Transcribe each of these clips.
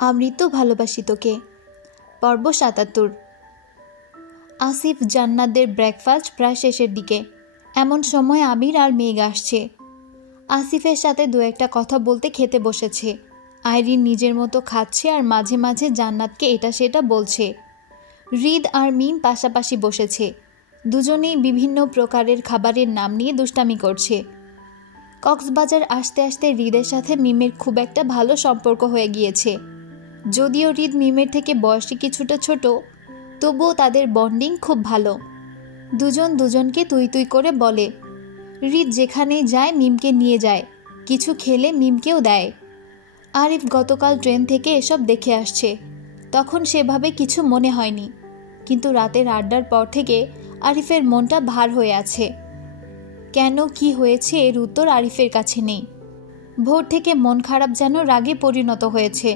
আমৃত্যু ভালোবাসি তোকে। পর্ব ৭৭। আসিফ জান্নাতদের ব্রেকফাস্ট প্রায় শেষের দিকে। এমন সময় আবির আর মেঘ আসছে। আসিফের সাথে দু একটা কথা বলতে খেতে বসেছে। আইরিন নিজের মতো খাচ্ছে আর মাঝে মাঝে জান্নাতকে এটা সেটা বলছে। হৃদ আর মিম পাশাপাশি বসেছে। দুজনেই বিভিন্ন প্রকারের খাবারের নাম নিয়ে দুষ্টামি করছে। কক্সবাজার আসতে আসতে হৃদের সাথে মিমের খুব একটা ভালো সম্পর্ক হয়ে গিয়েছে। যদিও হৃদ মিমের থেকে বয়সে কিছুটা ছোট, তবুও তাদের বন্ডিং খুব ভালো। দুজন দুজনকে তুই তুই করে বলে। হৃদ যেখানেই যায় মিমকে নিয়ে যায়, কিছু খেলে মিমকেও দেয়। আরিফ গতকাল ট্রেন থেকে এসব দেখে আসছে, তখন সেভাবে কিছু মনে হয়নি, কিন্তু রাতের আড্ডার পর থেকে আরিফের মনটা ভার হয়ে আছে। কেন, কি হয়েছে এর উত্তর আরিফের কাছে নেই। ভোর থেকে মন খারাপ যেন রাগে পরিণত হয়েছে।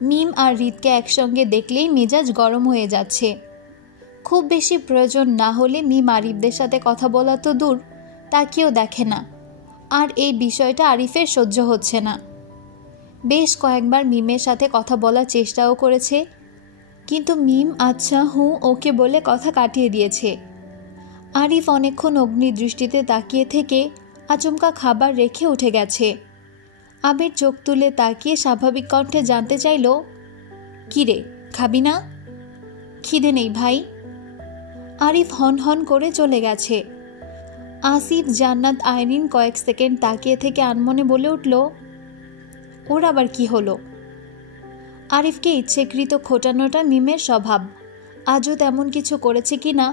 মিম আর হৃদকে একসঙ্গে দেখলেই মেজাজ গরম হয়ে যাচ্ছে। খুব বেশি প্রয়োজন না হলে মিম আরিফদের সাথে কথা বলা তো দূর, তাকেও দেখে না। আর এই বিষয়টা আরিফের সহ্য হচ্ছে না। বেশ কয়েকবার মিমের সাথে কথা বলার চেষ্টাও করেছে, কিন্তু মিম আচ্ছা হুঁ ওকে বলে কথা কাটিয়ে দিয়েছে। আরিফ অনেকক্ষণ অগ্নিদৃষ্টিতে তাকিয়ে থেকে আচমকা খাবার রেখে উঠে গেছে। আবির চোখ তুলে তাকিয়ে স্বাভাবিক কণ্ঠে জানতে চাইল, কিরে খাবি না? খিদে নেই ভাই। আরিফ হন হন করে চলে গেছে। আসিফ, জান্নাত, আইরিন কয়েক সেকেন্ড তাকিয়ে থেকে আনমনে বলে উঠল, ওর আবার কি হলো? আরিফকে ইচ্ছেকৃত খোটানোটা মিমের স্বভাব। আজও তেমন কিছু করেছে কি না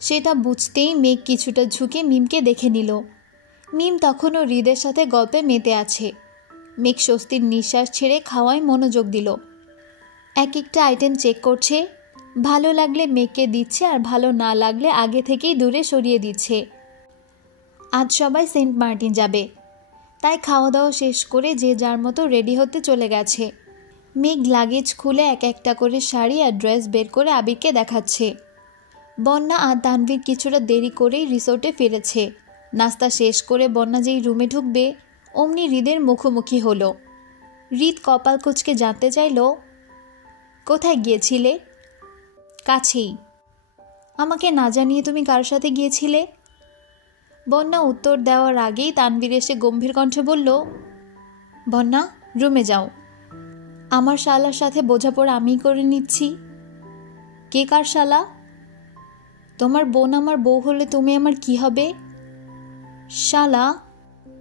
সেটা বুঝতেই মেঘ কিছুটা ঝুঁকে মিমকে দেখে নিল। মিম তখনও হৃদের সাথে গল্পে মেতে আছে। মেঘ স্বস্তির নিঃশ্বাস ছেড়ে খাওয়ায় মনোযোগ দিল। এক একটা আইটেম চেক করছে। ভালো লাগলে মেঘকে দিচ্ছে, আর ভালো না লাগলে আগে থেকেই দূরে সরিয়ে দিচ্ছে। আজ সবাই সেন্ট মার্টিন যাবে, তাই খাওয়া দাওয়া শেষ করে যে যার মতো রেডি হতে চলে গেছে। মেঘ লাগেজ খুলে এক একটা করে শাড়ি আর ড্রেস বের করে আবিরকে দেখাচ্ছে। বন্যা আর তানভীর কিছুটা দেরি করেই রিসোর্টে ফিরেছে। নাস্তা শেষ করে বন্যা যেই রুমে ঢুকবে অমনি হৃদের মুখোমুখি হলো। হৃদ কপাল কুঁচকে জানতে চাইল, কোথায় গিয়েছিলে? কাছেই। আমাকে না জানিয়ে তুমি কার সাথে গিয়েছিলে? বন্যা উত্তর দেওয়ার আগেই তানভীর এসে গম্ভীর কণ্ঠে বলল, বন্যা রুমে যাও, আমার শালার সাথে বোঝাপড়া আমি করে নিচ্ছি। কে কার শালা? তোমার বোন আমার বউ হলে তুমি আমার কি হবে? শালা?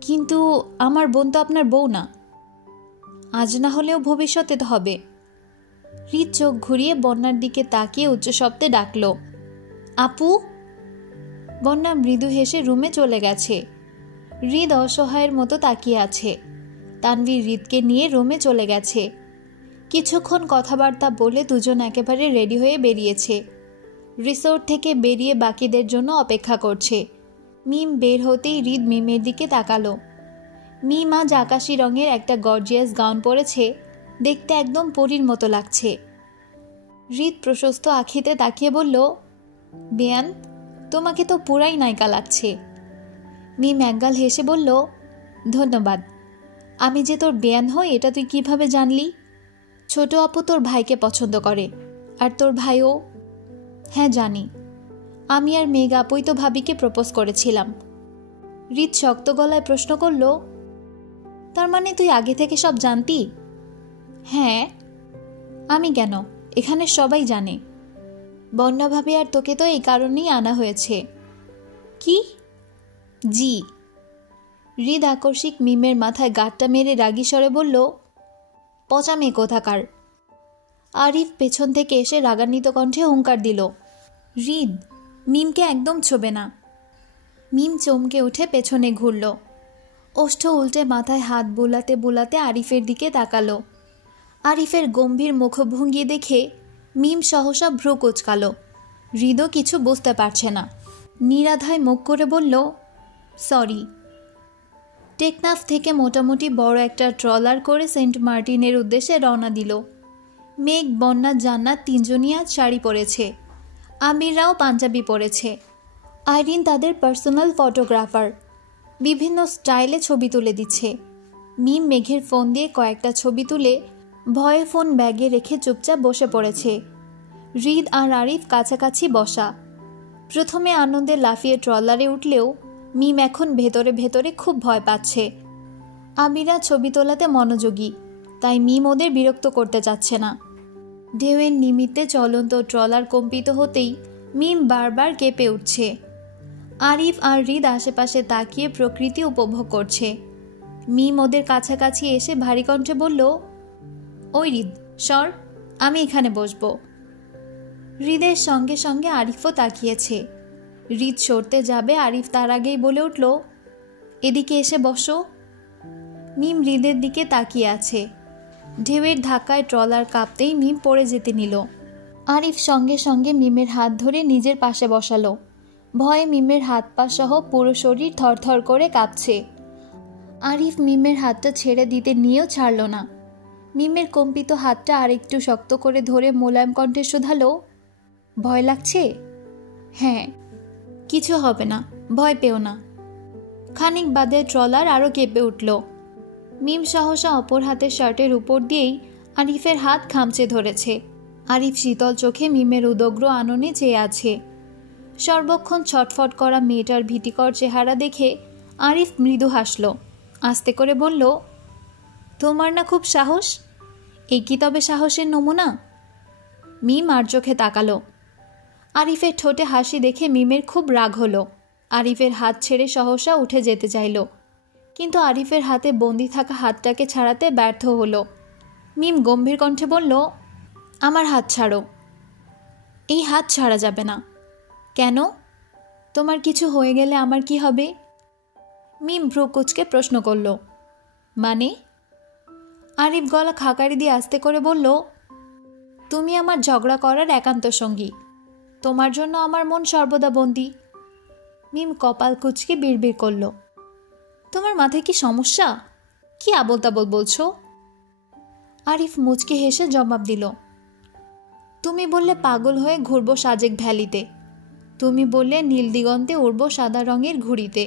কিন্তু আমার বোন তো আপনার বউ না। আজ না হলেও ভবিষ্যতে তো হবে। হৃদ চোখ ঘুরিয়ে বন্যার দিকে তাকিয়ে উচ্চ শব্দে ডাকল, আপু। বন্যা মৃদু হেসে রুমে চলে গেছে। হৃদ অসহায়ের মতো তাকিয়ে আছে। তানভীর হৃদকে নিয়ে রুমে চলে গেছে। কিছুক্ষণ কথাবার্তা বলে দুজন একেবারে রেডি হয়ে বেরিয়েছে। রিসোর্ট থেকে বেরিয়ে বাকিদের জন্য অপেক্ষা করছে। মিম বের হতেই হৃদ মিমের দিকে তাকালো। মিম আজ আকাশি রঙের একটা গর্জিয়াস গাউন পরেছে, দেখতে একদম পরীর মতো লাগছে। হৃদ প্রশস্ত আখিতে তাকিয়ে বলল, বেয়ান, তোমাকে তো পুরাই নায়িকা লাগছে। মিম একগাল হেসে বলল, ধন্যবাদ। আমি যে তোর বেয়ান হই এটা তুই কিভাবে জানলি? ছোট আপু তোর ভাইকে পছন্দ করে, আর তোর ভাইও। হ্যাঁ জানি, আমি আর মেঘ আপুই তো ভাবিকে প্রপোজ করেছিলাম। হৃদ শক্ত গলায় প্রশ্ন করল, তার মানে তুই আগে থেকে সব জানতি? হ্যাঁ। আমি কেন, এখানে সবাই জানে। বন্যা ভাবি আর তোকে তো এই কারণেই আনা হয়েছে। কি? জি। হৃদ আকস্মিক মিমের মাথায় গাঁটটা মেরে রাগী স্বরে বলল, পচা মেয়ে কোথাকার। আরিফ পেছন থেকে এসে রাগান্বিত কণ্ঠে হুঙ্কার দিল, হৃদ, মিমকে একদম ছোবে না। মিম চমকে উঠে পেছনে ঘুরল। ওষ্ঠ উল্টে মাথায় হাত বুলাতে বুলাতে আরিফের দিকে তাকালো। আরিফের গম্ভীর মুখভঙ্গি দেখে মিম সহসা ভ্রু কুঁচকাল। হৃদও কিছু বুঝতে পারছে না। নিরাধায় মুখ করে বলল, সরি। টেকনাফ থেকে মোটামুটি বড় একটা ট্রলার করে সেন্ট মার্টিনের উদ্দেশ্যে রওনা দিল। মেঘ, বন্যা, জান্নাত তিনজনই আজ শাড়ি পরেছে। আমিররাও পাঞ্জাবি পরেছে। আইরিন তাদের পার্সোনাল ফটোগ্রাফার, বিভিন্ন স্টাইলে ছবি তুলে দিচ্ছে। মিম মেঘের ফোন দিয়ে কয়েকটা ছবি তুলে ভয়ে ফোন ব্যাগে রেখে চুপচাপ বসে পড়েছে। হৃদ আর আরিফ কাছাকাছি বসা। প্রথমে আনন্দে লাফিয়ে ট্রলারে উঠলেও মিম এখন ভেতরে ভেতরে খুব ভয় পাচ্ছে। আবিরা ছবি তোলাতে মনোযোগী, তাই মিম ওদের বিরক্ত করতে চাচ্ছে না। ঢেউয়ের নিমিত্তে চলন্ত ট্রলার কম্পিত হতেই মিম বারবার কেঁপে উঠছে। আরিফ আর হৃদ আশেপাশে তাকিয়ে প্রকৃতি উপভোগ করছে। মিম ওদের কাছাকাছি এসে ভারী কণ্ঠে বলল, ওই হৃদ সর, আমি এখানে বসবো। হৃদের সঙ্গে সঙ্গে আরিফও তাকিয়েছে। হৃদ সরতে যাবে, আরিফ তার আগেই বলে উঠল, এদিকে এসে বসো। মিম হৃদের দিকে তাকিয়ে আছে। ঢেউয়ের ধাক্কায় ট্রলার কাঁপতেই মিম পড়ে যেতে নিল। আরিফ সঙ্গে সঙ্গে মিমের হাত ধরে নিজের পাশে বসালো। ভয়ে মিমের হাত পা সহ পুরো শরীর থরথর করে কাঁপছে। আরিফ মিমের হাতটা ছেড়ে দিতে নিয়েও ছাড়ল না। মিমের কম্পিত হাতটা আরেকটু শক্ত করে ধরে মোলায়েম কণ্ঠে শুধালো, ভয় লাগছে? হ্যাঁ। কিছু হবে না, ভয় পেও না। খানিক বাদে ট্রলার আরও কেঁপে উঠল। মিম সহসা অপর হাতের শার্টের উপর দিয়েই আরিফের হাত খামচে ধরেছে। আরিফ শীতল চোখে মিমের উদগ্র আননে চেয়ে আছে। সর্বক্ষণ ছটফট করা মেয়েটার ভীতিকর চেহারা দেখে আরিফ মৃদু হাসল। আস্তে করে বলল, তোমার না খুব সাহস? এই কি তবে সাহসের নমুনা? মিম আর চোখে তাকালো। আরিফের ঠোঁটে হাসি দেখে মিমের খুব রাগ হলো। আরিফের হাত ছেড়ে সহসা উঠে যেতে চাইল, কিন্তু আরিফের হাতে বন্দি থাকা হাতটাকে ছাড়াতে ব্যর্থ হলো। মিম গম্ভীর কণ্ঠে বলল, আমার হাত ছাড়ো। এই হাত ছাড়া যাবে না। কেন? তোমার কিছু হয়ে গেলে আমার কি হবে? মিম ভ্রু কুঁচকে প্রশ্ন করল। মানে? আরিফ গলা খাকারি দিয়ে আস্তে করে বলল, তুমি আমার ঝগড়া করার একান্ত সঙ্গী। তোমার জন্য আমার মন সর্বদা বন্দী। মিম কপাল কুঁচকে বিড়বিড় করল, তোমার মাথায় কি সমস্যা? কি আবোল তাবোল বলছো? আরিফ মুচকে হেসে জবাব দিল, তুমি বললে পাগল হয়ে ঘুরবো সাজেক ভ্যালিতে। তুমি বললে নীল দিগন্তে উড়বো সাদা রঙের ঘুড়িতে।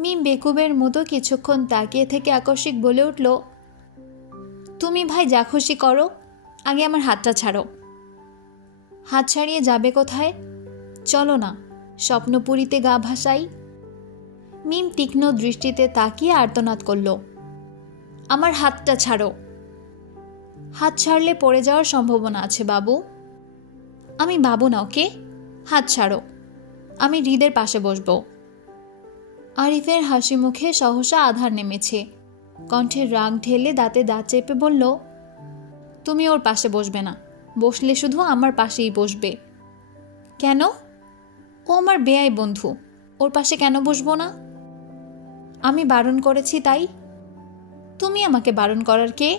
মিম বেকুবের মতো কিছুক্ষণ তাকিয়ে থেকে আকস্মিক বলে উঠল, তুমি ভাই যা খুশি করো, আগে আমার হাতটা ছাড়ো। হাত ছাড়িয়ে যাবে কোথায়? চলো না, স্বপ্নপুরীতে গা ভাসাই। মিম তীক্ষ্ণ দৃষ্টিতে তাকিয়ে আর্তনাদ করল, আমার হাতটা ছাড়ো। হাত ছাড়লে পড়ে যাওয়ার সম্ভাবনা আছে বাবু। আমি বাবু না, ওকে? হাত ছাড়ো, আমি হৃদের পাশে বসবো। আরিফের হাসি মুখে সহসা আধার নেমেছে। কণ্ঠের রাগ ঢেলে দাঁতে দাঁত চেপে বলল, তুমি ওর পাশে বসবে না, বসলে শুধু আমার পাশেই বসবে। কেন? ও আমার বেয়াই বন্ধু, ওর পাশে কেন বসবো না? আমি বারণ করেছি তাই। তুমি আমাকে বারণ করার কে?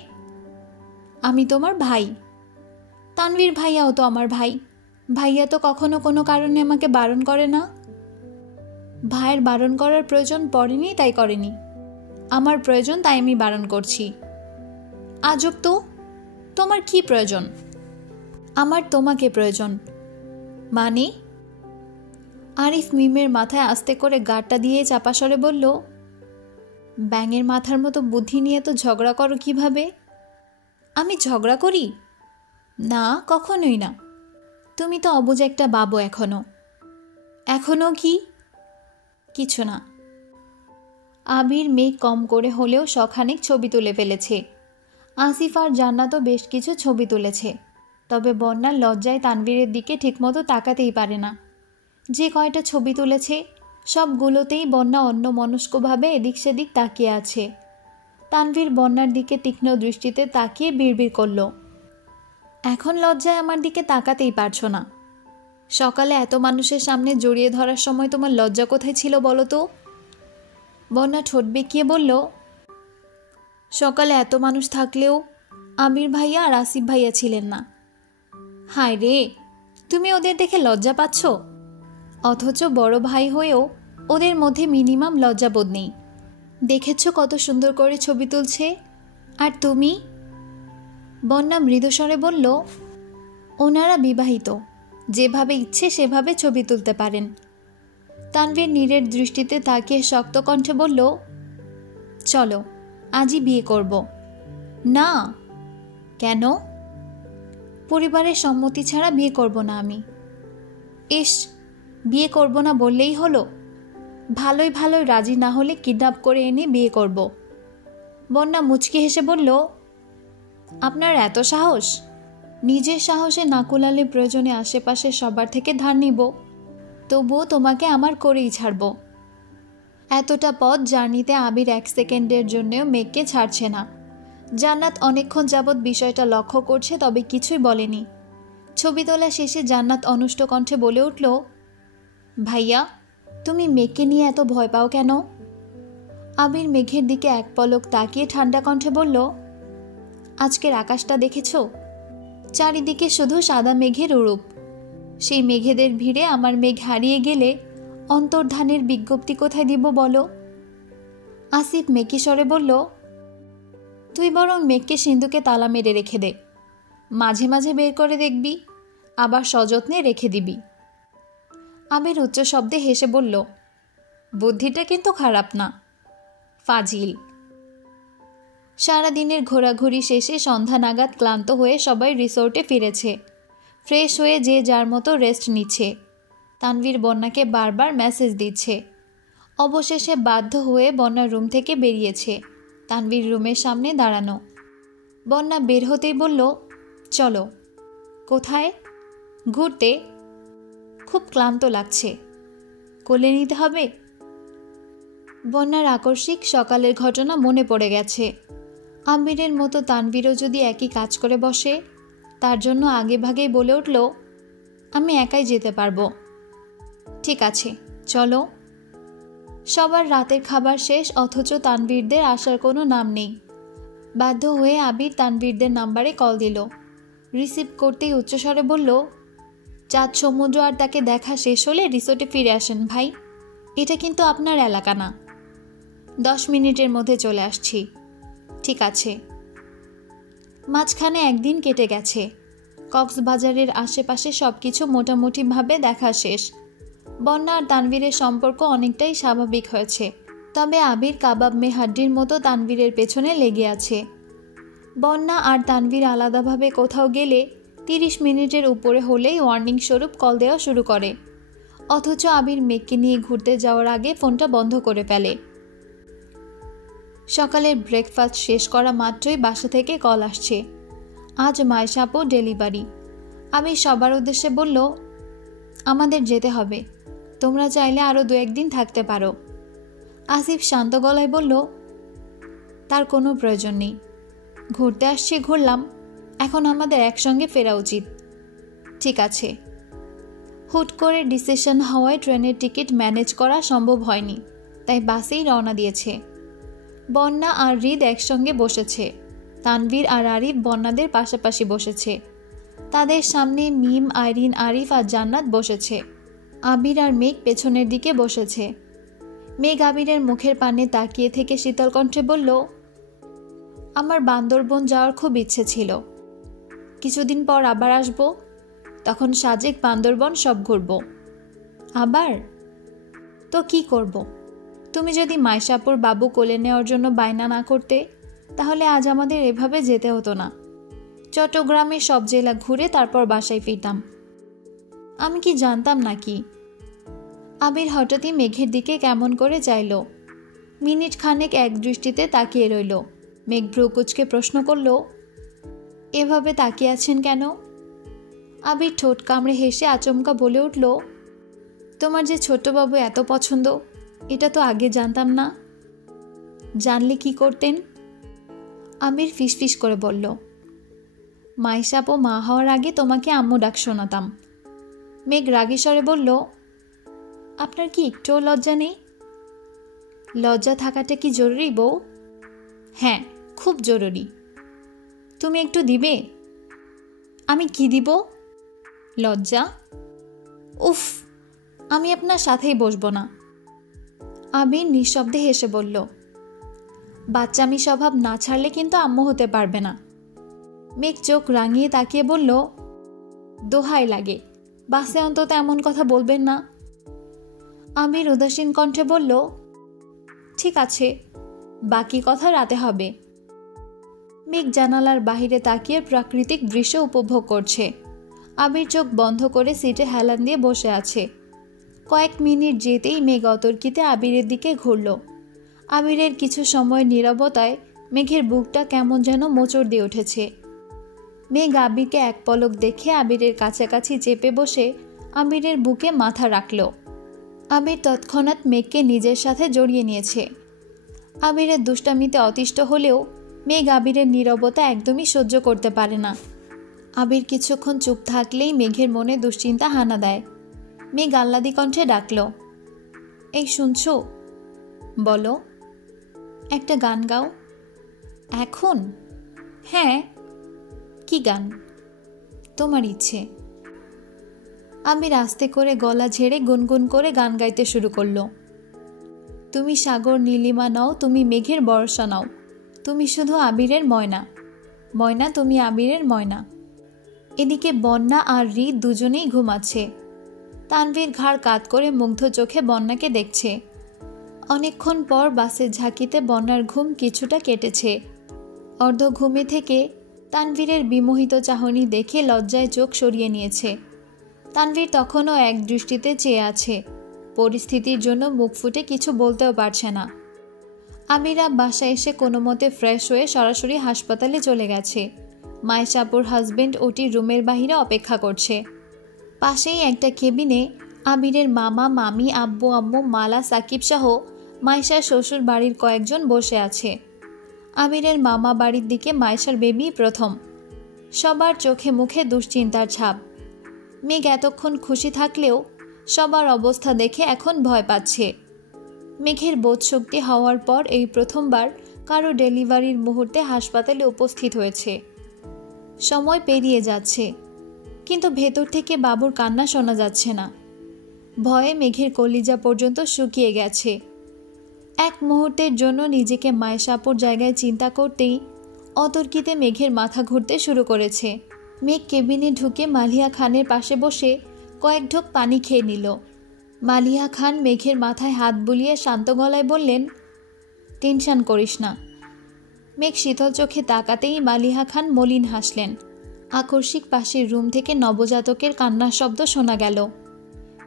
আমি তোমার ভাই। তানভীর ভাইয়াও তো আমার ভাই। ভাইয়া তো কখনো কোনো কারণে আমাকে বারণ করে না। ভাইয়ের বারণ করার প্রয়োজন পড়েনি তাই করেনি, আমার প্রয়োজন তাই আমি বারণ করছি। আজব তো, তোমার কি প্রয়োজন? আমার তোমাকে প্রয়োজন। মানে? আরিফ মিমের মাথায় আস্তে করে গাঁটটা দিয়ে চাপা স্বরে বলল, ব্যাঙের মাথার মতো বুদ্ধি নিয়ে তো ঝগড়া করো কিভাবে? আমি ঝগড়া করি না, কখনোই না। তুমি তো অবুঝ একটা বাবু এখনো। এখনো কি? কিছু না। আবির মেঘ কম করে হলেও শখানেক ছবি তুলে ফেলেছে। আসিফ আর জান্নাতও বেশ কিছু ছবি তুলেছে, তবে বন্যার লজ্জায় তানভীরের দিকে ঠিকমতো তাকাতেই পারে না। যে কয়টা ছবি তুলেছে সবগুলোতেই বন্যা অন্যমনস্কভাবে এদিক সেদিক তাকিয়ে আছে। তানভীর বন্যার দিকে তীক্ষ্ণ দৃষ্টিতে তাকিয়ে বিড়বিড় করল, এখন লজ্জায় আমার দিকে তাকাতেই পারছো না? সকালে এত মানুষের সামনে জড়িয়ে ধরার সময় তোমার লজ্জা কোথায় ছিল বলো তো? বন্যা ঠোঁট বেঁকিয়ে বলল, সকালে এত মানুষ থাকলেও আবির ভাইয়া আর আসিফ ভাইয়া ছিলেন না। হায় রে, তুমি ওদের দেখে লজ্জা পাচ্ছ, অথচ বড় ভাই হয়েও ওদের মধ্যে মিনিমাম লজ্জাবোধ নেই। দেখেছ কত সুন্দর করে ছবি তুলছে, আর তুমি? বন্যা মৃদুস্বরে বলল, ওনারা বিবাহিত, যেভাবে ইচ্ছে সেভাবে ছবি তুলতে পারেন। তানভীর নীরের দৃষ্টিতে তাকিয়ে শক্ত কণ্ঠে বলল, চলো আজই বিয়ে করব। না, কেন? পরিবারের সম্মতি ছাড়া বিয়ে করব না আমি। ইস, বিয়ে করব না বললেই হলো? ভালোই ভালোই রাজি না হলে কিডন্যাপ করে এনে বিয়ে করব। বন্যা মুচকি হেসে বলল, আপনার এত সাহস? নিজের সাহসে না কুলালে প্রয়োজনে আশেপাশে সবার থেকে ধার নিব, তবুও তোমাকে আমার করেই ছাড়ব। এতটা পথ জার্নিতে আবির 1 সেকেন্ডের জন্যও মেঘকে ছাড়ছে না। জান্নাত অনেকক্ষণ যাবৎ বিষয়টা লক্ষ্য করছে, তবে কিছুই বলেনি। ছবি তোলা শেষে জান্নাত অনুষ্ট কণ্ঠে বলে উঠল, ভাইয়া, তুমি মেঘকে নিয়ে এত ভয় পাও কেন? আবির মেঘের দিকে এক পলক তাকিয়ে ঠান্ডা কণ্ঠে বলল, আজকের আকাশটা দেখেছ? চারিদিকে শুধু সাদা মেঘের উড়ুপ। সেই মেঘেদের ভিড়ে আমার মেঘ হারিয়ে গেলে অন্তর্ধানের বিজ্ঞপ্তি কোথায় দিব বলো? আসিফ মেকি স্বরে বলল, তুই বরং মেঘকে সিন্ধুকে তালা মেরে রেখে দে। মাঝে মাঝে বের করে দেখবি, আবার সযত্নে রেখে দিবি। আবির উচ্চ শব্দে হেসে বলল, বুদ্ধিটা কিন্তু খারাপ না, ফাজিল। সারাদিনের ঘোরাঘুরি শেষে সন্ধ্যা নাগাদ ক্লান্ত হয়ে সবাই রিসোর্টে ফিরেছে। ফ্রেশ হয়ে যে যার মতো রেস্ট নিচ্ছে। তানভীর বন্যাকে বারবার মেসেজ দিচ্ছে। অবশেষে বাধ্য হয়ে বন্যা রুম থেকে বেরিয়েছে। তানভীর রুমের সামনে দাঁড়ানো। বন্যা বের হতেই বলল, চলো। কোথায়? ঘুরতে। খুব ক্লান্ত লাগছে, কোলে নিতে হবে? বন্যার আকস্মিক সকালের ঘটনা মনে পড়ে গেছে। আবিরের মতো তানভীরও যদি একই কাজ করে বসে, তার জন্য আগে ভাগেই বলে উঠল, আমি একাই যেতে পারবো। ঠিক আছে, চলো। সবার রাতের খাবার শেষ, অথচ তানভীরদের আসার কোনো নাম নেই। বাধ্য হয়ে আবির তানভীরদের নাম্বারে কল দিল। রিসিভ করতেই উচ্চস্বরে বলল, চাঁদ, সমুদ্র আর তাকে দেখা শেষ হলে রিসোর্টে ফিরে আসেন ভাই। এটা কিন্তু আপনার এলাকা না। 10 মিনিটের মধ্যে চলে আসছি। ঠিক আছে। মাঝখানে একদিন কেটে গেছে। কক্সবাজারের আশেপাশে সবকিছু মোটামুটিভাবে দেখা শেষ। বন্যা আর তানভীরের সম্পর্ক অনেকটাই স্বাভাবিক হয়েছে। তবে আবির কাবাব মে হাড্ডির মতো তানভীরের পেছনে লেগে আছে। বন্যা আর তানভীর আলাদাভাবে কোথাও গেলে 30 মিনিটের উপরে হলেই ওয়ার্নিং স্বরূপ কল দেওয়া শুরু করে। অথচ আবির মেঘকে নিয়ে ঘুরতে যাওয়ার আগে ফোনটা বন্ধ করে ফেলে। সকালের ব্রেকফাস্ট শেষ করা মাত্রই বাসা থেকে কল আসছে। আজ মাইশাপো ডেলিভারি। আবির সবার উদ্দেশ্যে বলল, আমাদের যেতে হবে, তোমরা চাইলে আরও 2-1 দিন থাকতে পারো। আসিফ শান্ত গলায় বলল, তার কোনো প্রয়োজন নেই। ঘুরতে আসছি, ঘুরলাম, এখন আমাদের একসঙ্গে ফেরা উচিত। ঠিক আছে। হুট করে ডিসিশন হওয়ায় ট্রেনের টিকিট ম্যানেজ করা সম্ভব হয়নি, তাই বাসেই রওনা দিয়েছে। বন্যা আর হৃদ একসঙ্গে বসেছে। তানভীর আর আরিফ বন্যাদের পাশাপাশি বসেছে। তাদের সামনে মিম, আইরিন, আরিফ আর জান্নাত বসেছে। আবির আর মেঘ পেছনের দিকে বসেছে। মেঘ আবিরের মুখের পানে তাকিয়ে থেকে শীতল কণ্ঠে বলল, আমার বান্দরবন যাওয়ার খুব ইচ্ছে ছিল। কিছুদিন পর আবার আসব, তখন সাজেক, বান্দরবন সব ঘুরব। আবার? তো কি করব? তুমি যদি মাইশাপুর বাবু কোলে নেওয়ার জন্য বায়না না করতে, তাহলে আজ আমাদের এভাবে যেতে হতো না। চট্টগ্রামের সব জেলা ঘুরে তারপর বাসায় ফিরতাম। আমি কি জানতাম নাকি? আবির হঠাৎই মেঘের দিকে কেমন করে চাইল। মিনিট খানেক এক দৃষ্টিতে তাকিয়ে রইল। মেঘ ভ্রু কুঁচকে প্রশ্ন করল, এভাবে তাকিয়ে আছেন কেন? আবির ঠোঁট কামড়ে হেসে আচমকা বলে উঠল, তোমার যে ছোট্টবাবু এত পছন্দ, এটা তো আগে জানতাম না। জানলে কি করতেন? আবির ফিসফিস করে বলল, মাইশাপো মা হওয়ার আগে তোমাকে আম্মু ডাক শোনাতাম। মেঘ রাগী স্বরে বলল, আপনার কি একটুও লজ্জা নেই? লজ্জা থাকাটা কি জরুরি বউ? হ্যাঁ, খুব জরুরি। তুমি একটু দিবে? আমি কি দিব? লজ্জা। উফ, আমি আপনার সাথেই বসবো না। আবির নিঃশব্দে হেসে বলল, বাচ্চামি স্বভাব না ছাড়লে কিন্তু আম্মু হতে পারবে না। মেঘ চোখ রাঙিয়ে তাকিয়ে বলল, দোহাই লাগে, বাসে অন্তত এমন কথা বলবেন না। আবির উদাসীন কণ্ঠে বলল, ঠিক আছে, বাকি কথা রাতে হবে। মেঘ জানালার বাহিরে তাকিয়ে প্রাকৃতিক দৃশ্য উপভোগ করছে। আবির চোখ বন্ধ করে সিটে হেলান দিয়ে বসে আছে। কয়েক মিনিট যেতেই মেঘ অতর্কিতে আবিরের দিকে ঘুরল। আবিরের কিছু সময় নীরবতায় মেঘের বুকটা কেমন যেন মোচড় দিয়ে উঠেছে। মেঘ আবিরকে এক পলক দেখে আবিরের কাছাকাছি চেপে বসে আবিরের বুকে মাথা রাখল। আবির তৎক্ষণাৎ মেঘকে নিজের সাথে জড়িয়ে নিয়েছে। আবিরের দুষ্টামিতে অতিষ্ঠ হলেও মেঘ আবিরের নীরবতা একদমই সহ্য করতে পারে না। আবির কিছুক্ষণ চুপ থাকলেই মেঘের মনে দুশ্চিন্তা হানা দেয়। মেঘ আহ্লাদি কণ্ঠে ডাকল, এই শুনছো? বলো। একটা গান গাও। এখন? হ্যাঁ। কি গান? তোমার ইচ্ছে। আবির আস্তে করে গলা ঝেড়ে গুনগুন করে গান গাইতে শুরু করলো। তুমি সাগর নীলিমা নাও, তুমি মেঘের বর্ষা নাও, তুমি শুধু আবিরের ময়না, ময়না তুমি আবিরের ময়না। এদিকে বন্যা আর রি দুজনেই ঘুমাচ্ছে। তানভীর ঘাড় কাত করে মুগ্ধ চোখে বন্যাকে দেখছে। অনেকক্ষণ পর বাসের ঝাঁকিতে বন্যার ঘুম কিছুটা কেটেছে। অর্ধ ঘুমে থেকে তানভীরের বিমোহিত চাহনি দেখে লজ্জায় চোখ সরিয়ে নিয়েছে। তানভীর তখনও এক দৃষ্টিতে চেয়ে আছে, পরিস্থিতির জন্য মুখ ফুটে কিছু বলতেও পারছে না। আবিরা বাসায় এসে কোনো মতে ফ্রেশ হয়ে সরাসরি হাসপাতালে চলে গেছে। মায়েশাপুর হাজবেন্ড ওটির রুমের বাহিরে অপেক্ষা করছে। পাশেই একটা কেবিনে আবিরের মামা, মামি, আব্বু, আম্মু, মালা, সাকিব সহ মায়েশার শ্বশুর বাড়ির কয়েকজন বসে আছে। আবিরের মামা বাড়ির দিকে মায়েশার বেবি প্রথম। সবার চোখে মুখে দুশ্চিন্তার ছাপ। মেঘ এতক্ষণ খুশি থাকলেও সবার অবস্থা দেখে এখন ভয় পাচ্ছে। মেঘের বোধশক্তি হওয়ার পর এই প্রথমবার কারো ডেলিভারির মুহূর্তে হাসপাতালে উপস্থিত হয়েছে। সময় পেরিয়ে যাচ্ছে, কিন্তু ভেতর থেকে বাবুর কান্না শোনা যাচ্ছে না। ভয়ে মেঘের কলিজা পর্যন্ত শুকিয়ে গেছে। এক মুহূর্তের জন্য নিজেকে মায়েশাপুর জায়গায় চিন্তা করতেই অতর্কিতে মেঘের মাথা ঘুরতে শুরু করেছে। মেঘ কেবিনে ঢুকে মালিহা খানের পাশে বসে কয়েক ঢোক পানি খেয়ে নিল। মালিহা খান মেঘের মাথায় হাত বুলিয়ে শান্ত গলায় বললেন, টেনশন করিস না। মেঘ শীতল চোখে তাকাতেই মালিহা খান মলিন হাসলেন। আকস্মিক পাশের রুম থেকে নবজাতকের কান্নার শব্দ শোনা গেল।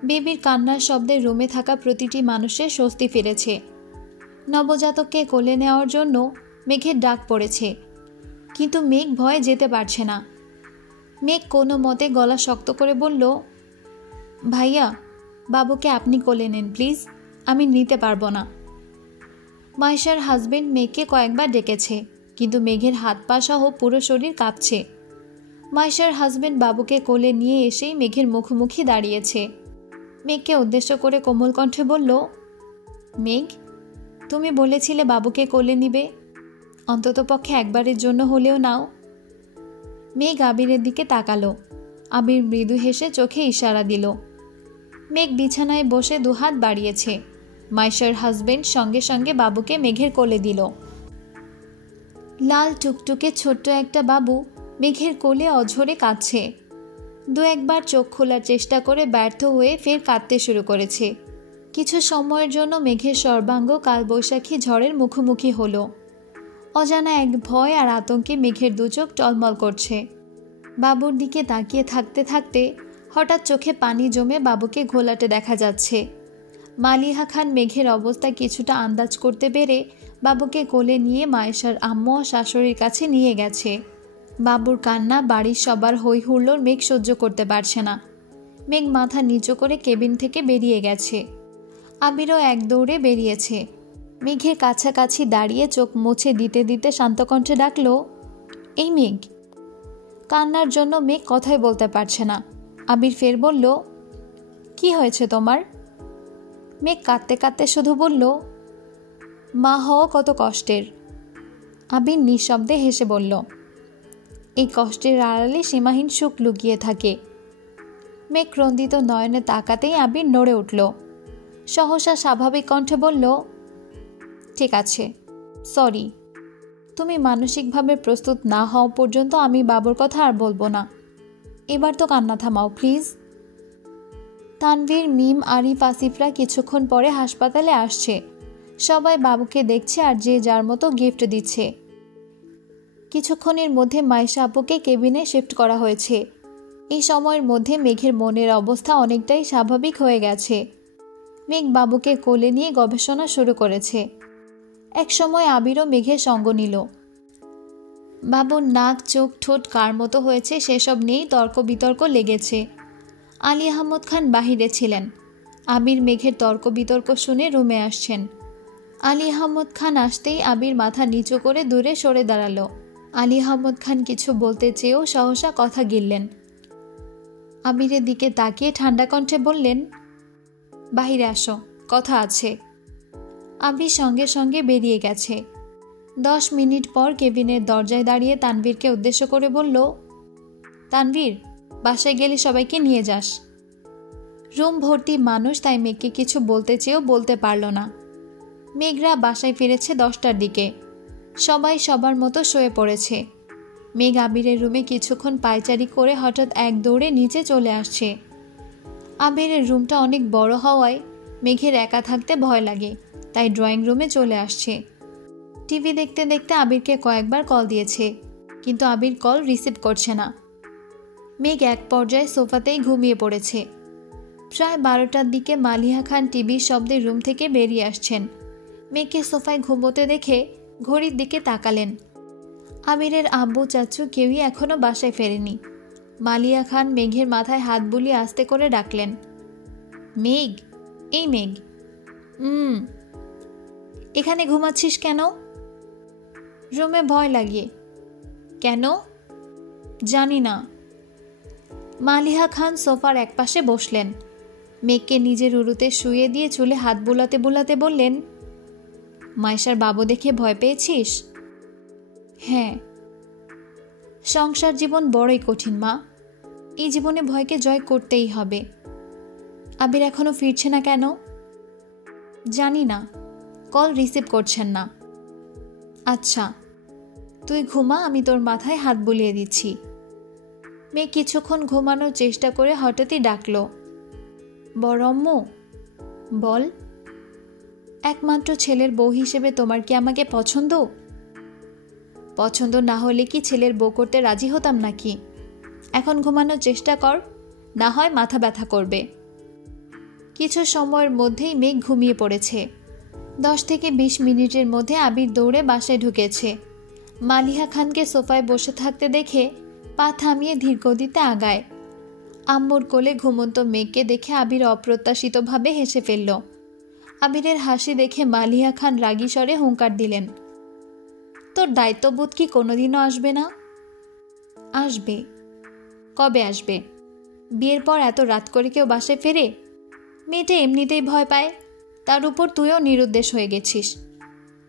বেবির কান্নার শব্দে রুমে থাকা প্রতিটি মানুষের স্বস্তি ফিরেছে। নবজাতককে কোলে নেওয়ার জন্য মেঘের ডাক পড়েছে, কিন্তু মেঘ ভয়ে যেতে পারছে না। মেঘ কোনো মতে গলা শক্ত করে বলল, ভাইয়া, বাবুকে আপনি কোলে নেন প্লিজ, আমি নিতে পারবো না। মায়েশার হাজবেন্ড মেঘকে কয়েকবার ডেকেছে, কিন্তু মেঘের হাত পা সহ পুরো শরীর কাঁপছে। মায়েশার হাজবেন্ড বাবুকে কোলে নিয়ে এসেই মেঘের মুখোমুখি দাঁড়িয়েছে। মেঘকে উদ্দেশ্য করে কোমল কণ্ঠে বলল, মেঘ, তুমি বলেছিলে বাবুকে কোলে নিবে, অন্ততপক্ষে একবারের জন্য হলেও নাও। মেঘ আবিরের দিকে তাকালো। আবির মৃদু হেসে চোখে ইশারা দিল। মেঘ বিছানায় বসে দুহাত বাড়িয়েছে। মায়েশার হাজবেন্ড সঙ্গে সঙ্গে বাবুকে মেঘের কোলে দিল। লাল টুকটুকে ছোট্ট একটা বাবু মেঘের কোলে অঝরে কাঁদছে। দু একবার চোখ খোলার চেষ্টা করে ব্যর্থ হয়ে ফের কাঁদতে শুরু করেছে। কিছু সময়ের জন্য মেঘের সর্বাঙ্গ কালবৈশাখী ঝড়ের মুখোমুখি হলো। অজানা এক ভয় আর আতঙ্কে মেঘের দু চোখ টলমল করছে। বাবুর দিকে তাকিয়ে থাকতে থাকতে হঠাৎ চোখে পানি জমে বাবুকে ঘোলাটে দেখা যাচ্ছে। মালিহা খান মেঘের অবস্থা কিছুটা আন্দাজ করতে পেরে বাবুকে কোলে নিয়ে মায়েশার আম্মু ও শাশুড়ির কাছে নিয়ে গেছে। বাবুর কান্না, বাড়ির সবার হই হুল্লোড় মেঘ সহ্য করতে পারছে না। মেঘ মাথা নিচু করে কেবিন থেকে বেরিয়ে গেছে। আবিরও এক দৌড়ে বেরিয়েছে। মেঘের কাছাকাছি দাঁড়িয়ে চোখ মুছে দিতে দিতে শান্তকণ্ঠে ডাকল, এই মেঘ। কান্নার জন্য মেঘ কথাই বলতে পারছে না। আবির ফের বলল, কি হয়েছে তোমার? মেঘ কাঁদতে কাঁদতে শুধু বলল, মা হওয়া কত কষ্টের। আবির নিঃশব্দে হেসে বলল, এই কষ্টের আড়ালে সীমাহীন সুখ লুকিয়ে থাকে। মেঘ ক্রন্দিত নয়নে তাকাতেই আবির নড়ে উঠল। সহসা স্বাভাবিক কণ্ঠে বলল, ঠিক আছে, সরি। তুমি মানসিকভাবে প্রস্তুত না হওয়া পর্যন্ত আমি বাবুর কথা আর বলবো না। এবার তো কান্না থামাও প্লিজ। তানভীর, মিম, আরিফ, আসিফরা কিছুক্ষণ পরে হাসপাতালে আসছে। সবাই বাবুকে দেখছে আর যে যার মতো গিফট দিচ্ছে। কিছুক্ষণের মধ্যে মাইশা আপুকে কেবিনে শিফট করা হয়েছে। এই সময়ের মধ্যে মেঘের মনের অবস্থা অনেকটাই স্বাভাবিক হয়ে গেছে। মেঘ বাবুকে কোলে নিয়ে গবেষণা শুরু করেছে। এক সময় আবিরও মেঘের সঙ্গ নিল। বাবুর নাক, চোখ, ঠোঁট কার মতো হয়েছে সেসব নিয়েই তর্ক বিতর্ক লেগেছে। আলী আহমদ খান বাহিরে ছিলেন। আবির মেঘের তর্ক বিতর্ক শুনে রুমে আসছেন। আলী আহমদ খান আসতেই আবির মাথা নিচু করে দূরে সরে দাঁড়ালো। আলী আহমদ খান কিছু বলতে চেয়েও সহসা কথা গিললেন। আবিরের দিকে তাকিয়ে ঠান্ডা কণ্ঠে বললেন, বাহিরে আসো, কথা আছে। আবির সঙ্গে সঙ্গে বেরিয়ে গেছে। 10 মিনিট পর কেবিনের দরজায় দাঁড়িয়ে তানভীরকে উদ্দেশ্য করে বলল, তানভীর, বাসায় গেলে সবাইকে নিয়ে যাস। রুম ভর্তি মানুষ, তাই মেঘকে কিছু বলতে চেয়েও বলতে পারল না। মেঘরা বাসায় ফিরেছে 10টার দিকে। সবাই সবার মতো শুয়ে পড়েছে। মেঘ আবিরের রুমে কিছুক্ষণ পায়চারি করে হঠাৎ এক দৌড়ে নিচে চলে আসছে। আবিরের রুমটা অনেক বড় হওয়ায় মেঘের একা থাকতে ভয় লাগে, তাই ড্রয়িং রুমে চলে আসছে। টিভি দেখতে দেখতে আবিরকে কয়েকবার কল দিয়েছে, কিন্তু আবির কল রিসিভ করছে না। মেঘ এক পর্যায়ে সোফাতেই ঘুমিয়ে পড়েছে। প্রায় 12টার দিকে মালিহা খান টিভির শব্দে রুম থেকে বেরিয়ে আসছেন। মেঘকে সোফায় ঘুমোতে দেখে ঘড়ির দিকে তাকালেন। আবিরের আব্বু চাচু কেউই এখনো বাসায় ফেরেনি। মালিয়া খান মেঘের মাথায় হাত বুলিয়ে আস্তে করে ডাকলেন, মেঘ, এই মেঘ। এখানে ঘুমাচ্ছিস কেন? রুমে ভয় লাগে। কেন? জানি না। মালিহা খান সোফার একপাশে বসলেন। মেঘকে নিজের উরুতে শুয়ে দিয়ে চুলে হাত বুলাতে বুলাতে বললেন, মাইশার বাবু দেখে ভয় পেয়েছিস? হ্যাঁ। সংসার জীবন বড়ই কঠিন মা, এই জীবনে ভয়কে জয় করতেই হবে। আবির এখনো ফিরছে না কেন? জানি না, কল রিসিভ করছেন না। আচ্ছা, তুই ঘুমা, আমি তোর মাথায় হাত বুলিয়ে দিচ্ছি। মেয়ে কিছুক্ষণ ঘুমানোর চেষ্টা করে হঠাৎই ডাকল, বড় আম্মু। বল। একমাত্র ছেলের বউ হিসেবে তোমার কি আমাকে পছন্দ? পছন্দ না হলে কি ছেলের বউ করতে রাজি হতাম নাকি? এখন ঘুমানোর চেষ্টা কর, না হয় মাথা ব্যথা করবে। কিছু সময়ের মধ্যেই মেঘ ঘুমিয়ে পড়েছে। 10 থেকে 20 মিনিটের মধ্যে আবির দৌড়ে বাসায় ঢুকেছে। মালিহা খানকে সোফায় বসে থাকতে দেখে পা থামিয়ে ধীরগতিতে আগায়। আম্মুর কোলে ঘুমন্ত মেঘকে দেখে আবির অপ্রত্যাশিতভাবে হেসে ফেলল। আবিরের হাসি দেখে মালিহা খান রাগী স্বরে হুঙ্কার দিলেন, তোর দায়িত্ববোধ কি কোনোদিনও আসবে না? আসবে। কবে আসবে? বিয়ের পর এত রাত করে কেউ বাসায় ফেরে? মেয়েটা এমনিতেই ভয় পায়, তার উপর তুইও নিরুদ্দেশ হয়ে গেছিস।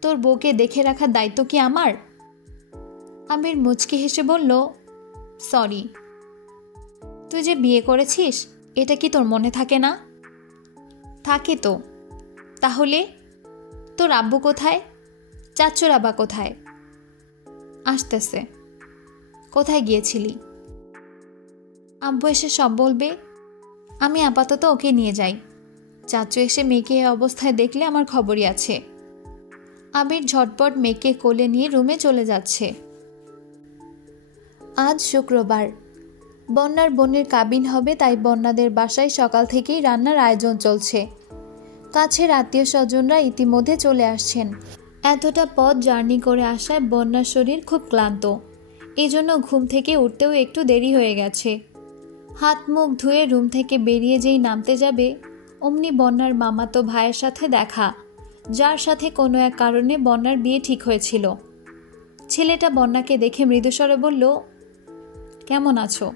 তোর বউকে দেখে রাখার দায়িত্ব কি আমার? আবির মুচকি হেসে বলল, সরি। তুই যে বিয়ে করেছিস, এটা কি তোর মনে থাকে না? থাকে তো। তাহলে তোর আব্বু কোথায়? চাচ্চুর আব্বা কোথায়? আসতেছে। কোথায় গিয়েছিলি? আব্বু এসে সব বলবে। আমি আপাতত ওকে নিয়ে যাই। চাচু এসে মেয়েকে এই অবস্থায় দেখলে আমার খবরই আছে। আবির ঝটপট মেয়েকে কোলে নিয়ে রুমে চলে যাচ্ছে। আজ শুক্রবার। বন্যার বোনের কাবিন হবে, তাই বন্যাদের বাসায় সকাল থেকেই রান্নার আয়োজন চলছে। কাছের আত্মীয় স্বজনরা ইতিমধ্যে চলে আসছেন। এতটা পথ জার্নি করে আসায় বন্যার শরীর খুব ক্লান্ত, এজন্য ঘুম থেকে উঠতেও একটু দেরি হয়ে গেছে। হাত মুখ ধুয়ে রুম থেকে বেরিয়ে যেই নামতে যাবে, অমনি বন্যার মামাতো ভাইয়ের সাথে দেখা, যার সাথে কোনো এক কারণে বন্যার বিয়ে ঠিক হয়েছিল। ছেলেটা বন্যাকে দেখে মৃদুস্বরে বলল, কেমন আছো?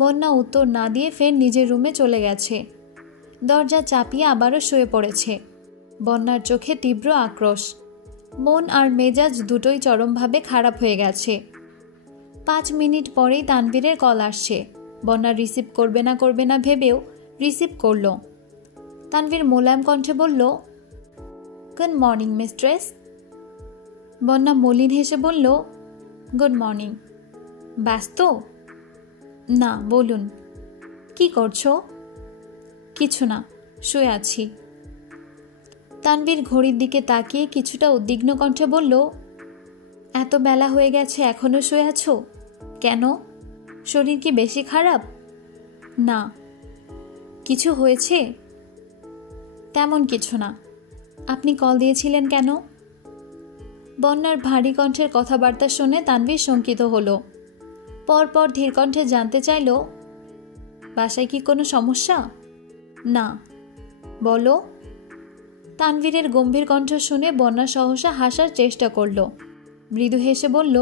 বন্যা উত্তর না দিয়ে ফের নিজের রুমে চলে গেছে। দরজা চাপিয়ে আবারও শুয়ে পড়েছে। বন্যার চোখে তীব্র আক্রোশ। মন আর মেজাজ দুটোই চরমভাবে খারাপ হয়ে গেছে। 5 মিনিট পরেই তানভীরের কল আসছে। বন্যা রিসিভ করবে না ভেবেও রিসিভ করল। তানভীর মোলায়েম কণ্ঠে বলল, গুড মর্নিং মিস্ট্রেস। বন্যা মলিন হেসে বলল, গুড মর্নিং। ব্যস্ত? না, বলুন। কি করছো? কিছু না, শুয়ে আছি। তানভীর ঘড়ির দিকে তাকিয়ে কিছুটা উদ্বিগ্ন কণ্ঠে বলল, এত বেলা হয়ে গেছে এখনো শুয়ে আছো কেন? শরীর কি বেশি খারাপ? না। কিছু হয়েছে? তেমন কিছু না। আপনি কল দিয়েছিলেন কেন? বন্যার ভারী কণ্ঠের কথাবার্তা শুনে তানভীর শঙ্কিত হলো। পরপর ধীর কণ্ঠে জানতে চাইল, বাসায় কি কোনো সমস্যা? না। বলো। তানভীরের গম্ভীর কণ্ঠ শুনে বন্যা সহসা হাসার চেষ্টা করল। মৃদু হেসে বলল,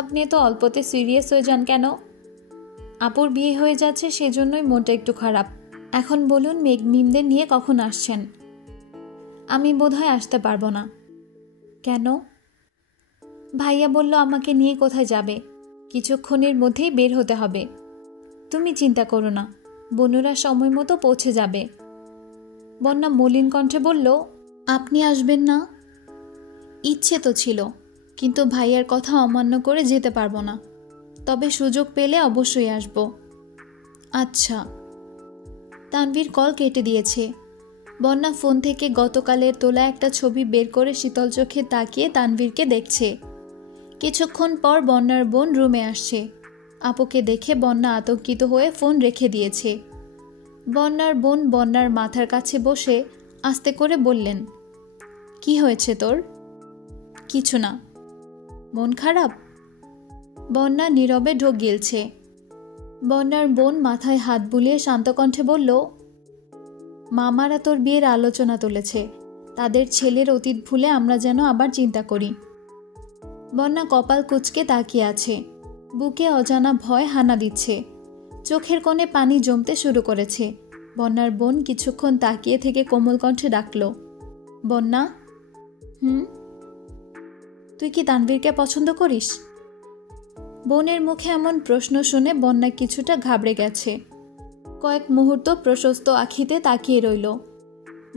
আপনি তো অল্পতে সিরিয়াস হয়ে যান কেন? আপুর বিয়ে হয়ে যাচ্ছে সেজন্যই মনটা একটু খারাপ। এখন বলুন মিমদের নিয়ে কখন আসছেন? আমি বোধহয় আসতে পারবো না। কেন? ভাইয়া বলল আমাকে নিয়ে কোথায় যাবে, কিছুক্ষণের মধ্যেই বের হতে হবে। তুমি চিন্তা করো না, বনুরা সময় মতো পৌঁছে যাবে। বন্যা মলিন কণ্ঠে বলল, আপনি আসবেন না? ইচ্ছে তো ছিল, কিন্তু ভাইয়ার কথা অমান্য করে যেতে পারবো না। তবে সুযোগ পেলে অবশ্যই আসব। আচ্ছা। তানভীর কল কেটে দিয়েছে। বন্যা ফোন থেকে গতকালের তোলা একটা ছবি বের করে শীতল চোখে তাকিয়ে তানভীরকে দেখছে। কিছুক্ষণ পর বন্যার বোন রুমে আসছে। আপুকে দেখে বন্যা আতঙ্কিত হয়ে ফোন রেখে দিয়েছে। বন্যার বোন বন্যার মাথার কাছে বসে আস্তে করে বললেন, কি হয়েছে তোর? কিছু না। মন খারাপ? বন্যা নীরবে ঢোক গিলছে। বন্যার বোন মাথায় হাত বুলিয়ে শান্ত কণ্ঠে বলল, মামারা তোর বিয়ের আলোচনা তুলেছে। তাদের ছেলের অতীত ভুলে আমরা যেন আবার চিন্তা করি। বন্যা কপাল কুঁচকে তাকিয়ে আছে। বুকে অজানা ভয় হানা দিচ্ছে। চোখের কোণে পানি জমতে শুরু করেছে। বন্যার বোন কিছুক্ষণ তাকিয়ে থেকে কোমল কণ্ঠে ডাকল, বন্যা। তুই কি তানভীরকে পছন্দ করিস? বোনের মুখে এমন প্রশ্ন শুনে বন্যা কিছুটা ঘাবড়ে গেছে। কয়েক মুহূর্ত প্রশস্ত আখিতে তাকিয়ে রইল।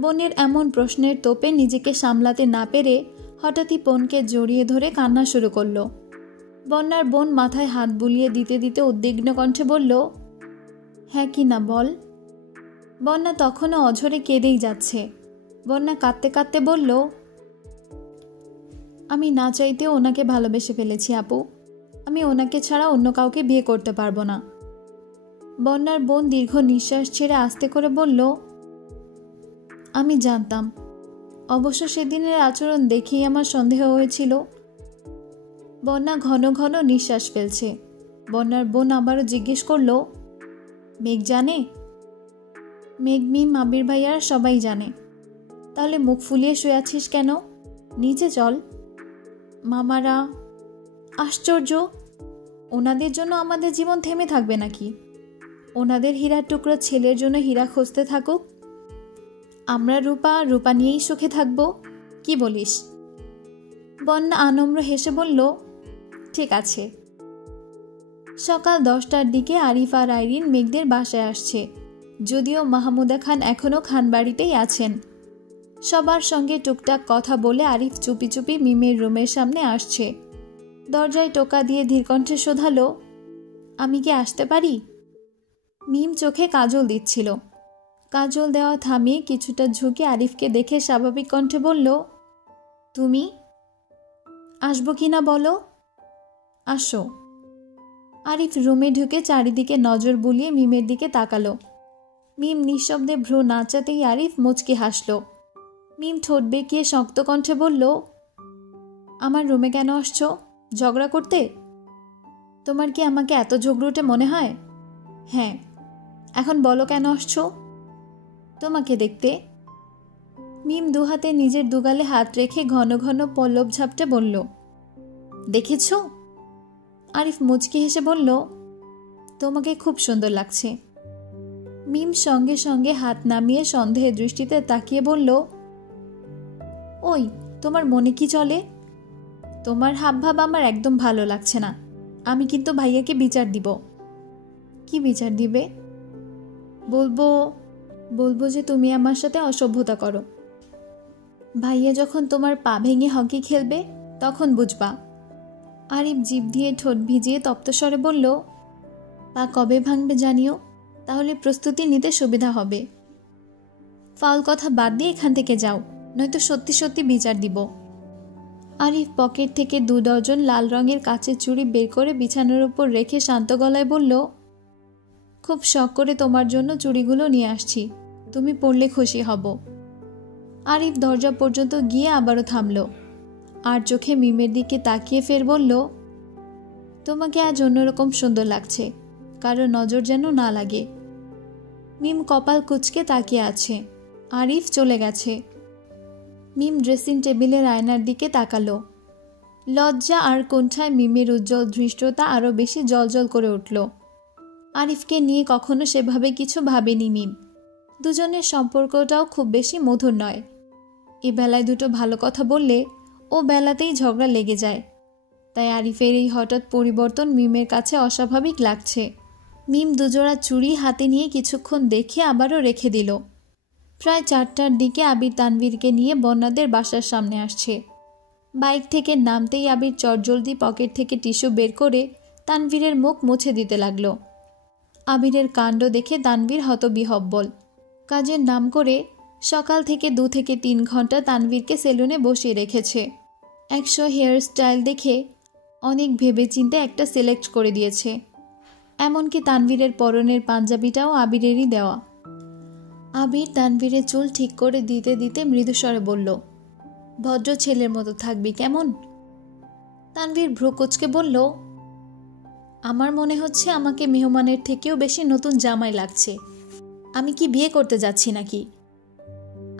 বোনের এমন প্রশ্নের তোপে নিজেকে সামলাতে না পেরে হঠাৎই বোনকে জড়িয়ে ধরে কান্না শুরু করল। বন্যার বোন মাথায় হাত বুলিয়ে দিতে দিতে উদ্বিগ্ন কণ্ঠে বলল, হ্যাঁ কি না বল। বন্যা তখনও অঝরে কেঁদেই যাচ্ছে। বন্যা কাঁদতে কাঁদতে বলল, আমি না চাইতেও ওনাকে ভালোবেসে ফেলেছি আপু। আমি ওনাকে ছাড়া অন্য কাউকে বিয়ে করতে পারবো না। বন্যার বোন দীর্ঘ নিঃশ্বাস ছেড়ে আস্তে করে বলল, আমি জানতাম। অবশ্য সেদিনের আচরণ দেখেই আমার সন্দেহ হয়েছিল। বন্যা ঘন ঘন নিঃশ্বাস ফেলছে। বন্যার বোন আবারও জিজ্ঞেস করল, মেঘ জানে? মেঘ, মিম, আবির ভাইয়ার সবাই জানে। তাহলে মুখ ফুলিয়ে শুয়ে আছিস কেন? নিচে চল। মামারা? আশ্চর্য, ওনাদের জন্য আমাদের জীবন থেমে থাকবে নাকি? ওনাদের হীরার টুকরো ছেলের জন্য হীরা খুঁজতে থাকুক, আমরা রূপা নিয়েই সুখে থাকব। কি বলিস? বন্যা আনম্র হেসে বলল, ঠিক আছে। সকাল 10টার দিকে আরিফ আর আইরিন মেঘদের বাসায় আসছে। যদিও মাহমুদা খান এখনও খানবাড়িতেই আছেন। সবার সঙ্গে টুকটাক কথা বলে আরিফ চুপি চুপি মিমের রুমের সামনে আসছে। দরজায় টোকা দিয়ে ধীরকণ্ঠে শোধালো, আমি কি আসতে পারি? মিম চোখে কাজল দিচ্ছিল। কাজল দেওয়া থামিয়ে কিছুটা ঝুঁকে আরিফকে দেখে স্বাভাবিক কণ্ঠে বলল, তুমি? আসবো কিনা বলো। আসো। আরিফ রুমে ঢুকে চারিদিকে নজর বুলিয়ে মিমের দিকে তাকালো। মিম নিঃশব্দে ভ্রু নাচাতেই আরিফ মুচকি হাসল। মিম ঠোঁট বেঁকিয়ে শক্ত কণ্ঠে বলল, আমার রুমে কেন আসছো? ঝগড়া করতে? তোমার কি আমাকে এত ঝগড়ুটে মনে হয়? হ্যাঁ। এখন বলো কেন আসছো? তোমাকে দেখতে। মিম দুহাতে নিজের দুগালে হাত রেখে ঘন ঘন পল্লব ঝাপটে বলল, দেখেছ? আরিফ মুচকি হেসে বলল, তোমাকে খুব সুন্দর লাগছে। মিম সঙ্গে সঙ্গে হাত নামিয়ে সন্দেহের দৃষ্টিতে তাকিয়ে বলল, ওই তোমার মনে কি চলে? তোমার হাবভাব আমার একদম ভালো লাগছে না। আমি কিন্তু ভাইয়াকে বিচার দিব। কি বিচার দিবে? বলবো যে তুমি আমার সাথে অসভ্যতা করো। ভাইয়া যখন তোমার পা ভেঙে হকি খেলবে তখন বুঝবা। আরিফ জিভ দিয়ে ঠোঁট ভিজিয়ে তপ্তস্বরে বলল, পা কবে ভাঙবে জানিও, তাহলে প্রস্তুতি নিতে সুবিধা হবে। ফাউল কথা বাদ দিয়ে এখান থেকে যাও, নয়তো সত্যি সত্যি বিচার দিব। আরিফ পকেট থেকে 2 ডজন লাল রঙের কাচের চুড়ি বের করে বিছানার উপর রেখে শান্ত গলায় বলল, খুব শখ করে তোমার জন্য চুড়িগুলো নিয়ে আসছি, তুমি পরলে খুশি হব। আরিফ দরজা পর্যন্ত গিয়ে আবারও থামল, আর চোখে মিমের দিকে তাকিয়ে ফের বলল, তোমাকে আজ অন্যরকম সুন্দর লাগছে, কারো নজর যেন না লাগে। মিম কপাল কুঁচকে তাকিয়ে আছে। আরিফ চলে গেছে। মিম ড্রেসিং টেবিলের আয়নার দিকে তাকালো। লজ্জা আর কুণ্ঠায় মিমের উজ্জ্বল ধৃষ্টতা আরও বেশি জ্বলজ্বল করে উঠল। আরিফকে নিয়ে কখনো সেভাবে কিছু ভাবেনি মিম। দুজনের সম্পর্কটাও খুব বেশি মধুর নয়। এ বেলায় দুটো ভালো কথা বললে ও বেলাতেই ঝগড়া লেগে যায়। তাই আরিফের এই হঠাৎ পরিবর্তন মিমের কাছে অস্বাভাবিক লাগছে। মিম দুজোড়া চুড়ি হাতে নিয়ে কিছুক্ষণ দেখে আবারও রেখে দিল। প্রায় 4টার দিকে আবির তানভীরকে নিয়ে বন্যাদের বাসার সামনে আসছে। বাইক থেকে নামতেই আবির চটজলদি পকেট থেকে টিস্যু বের করে তানভীরের মুখ মুছে দিতে লাগলো। আবিরের কাণ্ড দেখে তানভীর হতবিহ্বল। কাজের নাম করে সকাল থেকে 2 থেকে 3 ঘন্টা তানভীরকে সেলুনে বসিয়ে রেখেছে। 100 হেয়ার স্টাইল দেখে অনেক ভেবেচিন্তে একটা সিলেক্ট করে দিয়েছে। এমনকি তানভীরের পরনের পাঞ্জাবিটাও আবিরেরই দেওয়া। আবির তানভীরের চুল ঠিক করে দিতে দিতে মৃদুস্বরে বলল, ভদ্র ছেলের মতো থাকবি কেমন? তানভীর ভ্রু কুঁচকে বলল, আমার মনে হচ্ছে আমাকে মেহমানের থেকেও বেশি নতুন জামাই লাগছে। আমি কি বিয়ে করতে যাচ্ছি নাকি?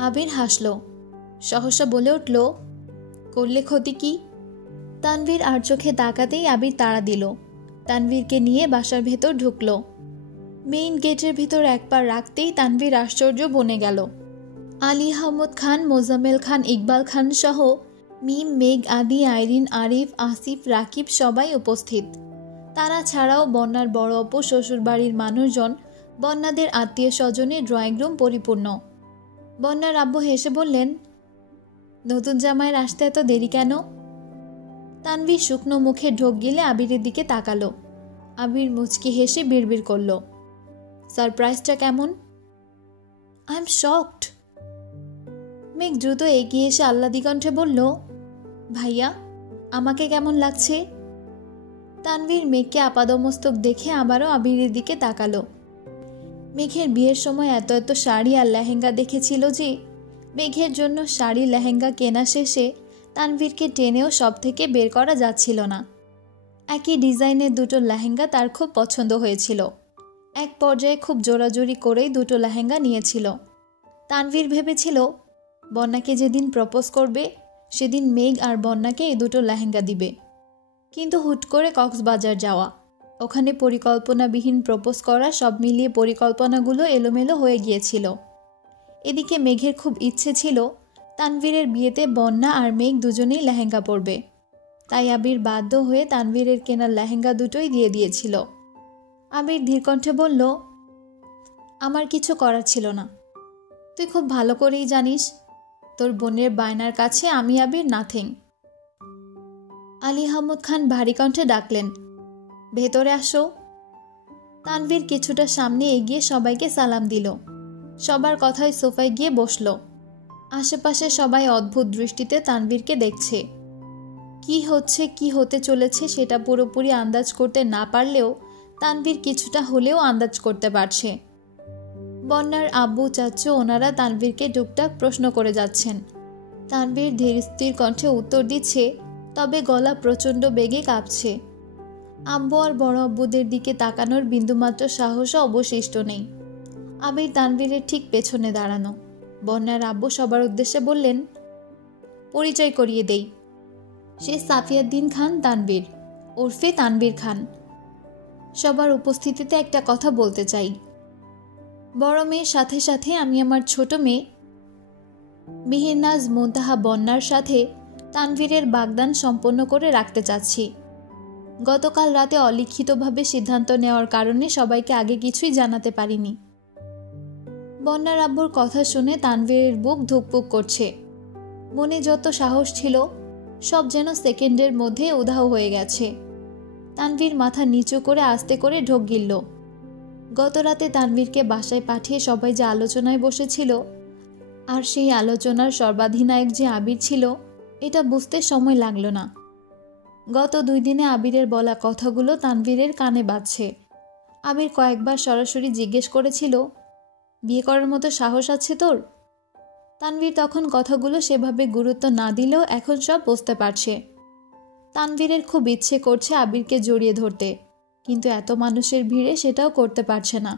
আবির হাসল। সহসা বলে উঠল, করলে ক্ষতি কি? তানভীর আর চোখে তাকাতেই আবির তাড়া দিল। তানভীরকে নিয়ে বাসার ভেতর ঢুকল। মেইন গেটের ভিতর এক পা রাখতেই তানভীর আশ্চর্য বনে গেল। আলী আহমদ খান, মোজাম্মেল খান, ইকবাল খান সহ মিম, মেঘ, আদি, আইরিন, আরিফ, আসিফ, রাকিব সবাই উপস্থিত। তারা ছাড়াও বন্যার বড় অপু, শ্বশুরবাড়ির মানুষজন, বন্যাদের আত্মীয় স্বজনের ড্রয়িং রুম পরিপূর্ণ। বন্যার আব্বু হেসে বললেন, নতুন জামাইয়ের আসতে এত দেরি কেন? তানভীর শুকনো মুখে ঢোক গিলে আবিরের দিকে তাকালো। আবির মুচকি হেসে বিড়বিড় করল, সারপ্রাইজটা কেমন? I am shocked. মেঘ দ্রুত এগিয়ে এসে আহ্লাদি কণ্ঠে বলল, ভাইয়া আমাকে কেমন লাগছে? তানভীর মেঘকে আপাদমস্তক দেখে আবারও আবিরের দিকে তাকালো। মেঘের বিয়ের সময় এত এত শাড়ি আর লেহেঙ্গা দেখেছিল যে মেঘের জন্য শাড়ি লেহেঙ্গা কেনা শেষে তানভীরকে টেনেও সব থেকে বের করা যাচ্ছিল না। একই ডিজাইনের 2টো লেহেঙ্গা তার খুব পছন্দ হয়েছিল। এক পর্যায়ে খুব জোরাজোরি করেই 2টো লেহেঙ্গা নিয়েছিল। তানভীর ভেবেছিল বন্যাকে যেদিন প্রপোজ করবে সেদিন মেঘ আর বন্যাকে এই 2টো লেহেঙ্গা দিবে। কিন্তু হুট করে কক্সবাজার যাওয়া, ওখানে পরিকল্পনাবিহীন প্রপোজ করা, সব মিলিয়ে পরিকল্পনাগুলো এলোমেলো হয়ে গিয়েছিল। এদিকে মেঘের খুব ইচ্ছে ছিল তানভীরের বিয়েতে বন্যা আর মেঘ দুজনেই লেহেঙ্গা পরবে। তাই আবির বাধ্য হয়ে তানভীরের কেনা লেহেঙ্গা দুটোই দিয়ে দিয়েছিল। আবির ধীরকণ্ঠে বলল, আমার কিছু করার ছিল না। তুই খুব ভালো করেই জানিস তোর বোনের বায়নার কাছে আমি আবির নাথিং। আলী আহমদ খান ভারী কণ্ঠে ডাকলেন, ভেতরে আসো। তানভীর কিছুটা সামনে এগিয়ে সবাইকে সালাম দিল। সবার কথায় সোফায় গিয়ে বসল। আশেপাশে সবাই অদ্ভুত দৃষ্টিতে তানভীরকে দেখছে। কি হচ্ছে, কি হতে চলেছে সেটা পুরোপুরি আন্দাজ করতে না পারলেও তানভীর কিছুটা হলেও আন্দাজ করতে পারছে। বন্যার আব্বু, চাচু ওনারা তানভীরকে টুকটাক প্রশ্ন করে যাচ্ছেন। তানভীর ধীর স্থির কণ্ঠে উত্তর দিচ্ছে, তবে গলা প্রচণ্ড বেগে কাঁপছে। আব্বু আর বড় আব্বুদের দিকে তাকানোর বিন্দুমাত্র সাহসও অবশিষ্ট নেই। আবির তানভীরের ঠিক পেছনে দাঁড়ানো। বন্যার আব্বু সবার উদ্দেশ্যে বললেন, পরিচয় করিয়ে দেই, সে সাফিয়াদ্দিন খান তানভীর, ওরফে তানভীর খান। সবার উপস্থিতিতে একটা কথা বলতে চাই। বড় মেয়ের সাথে সাথে আমি আমার ছোট মেয়ে মেহেরনাজ মুনতাহা বন্যার সাথে তানভীরের বাগদান সম্পন্ন করে রাখতে চাচ্ছি। গতকাল রাতে অলিখিতভাবে সিদ্ধান্ত নেওয়ার কারণে সবাইকে আগে কিছুই জানাতে পারিনি। বন্যার আব্বুর কথা শুনে তানভীরের বুক ধুকপুক করছে। মনে যত সাহস ছিল সব যেন সেকেন্ডের মধ্যে উধাও হয়ে গেছে। তানভীর মাথা নিচু করে আস্তে করে ঢোক গিলল। গত রাতে তানভীরকে বাসায় পাঠিয়ে সবাই যে আলোচনায় বসেছিল, আর সেই আলোচনার সর্বাধিনায়ক যে আবির ছিল, এটা বুঝতে সময় লাগলো না। গত 2 দিনে আবিরের বলা কথাগুলো তানভীরের কানে বাজছে। আবির কয়েকবার সরাসরি জিজ্ঞেস করেছিল, বিয়ে করার মতো সাহস আছে তোর? তানভীর তখন কথাগুলো সেভাবে গুরুত্ব না দিলেও এখন সব বুঝতে পারছে। তানভীরের খুব ইচ্ছে করছে আবিরকে জড়িয়ে ধরতে, কিন্তু এত মানুষের ভিড়ে সেটাও করতে পারছে না।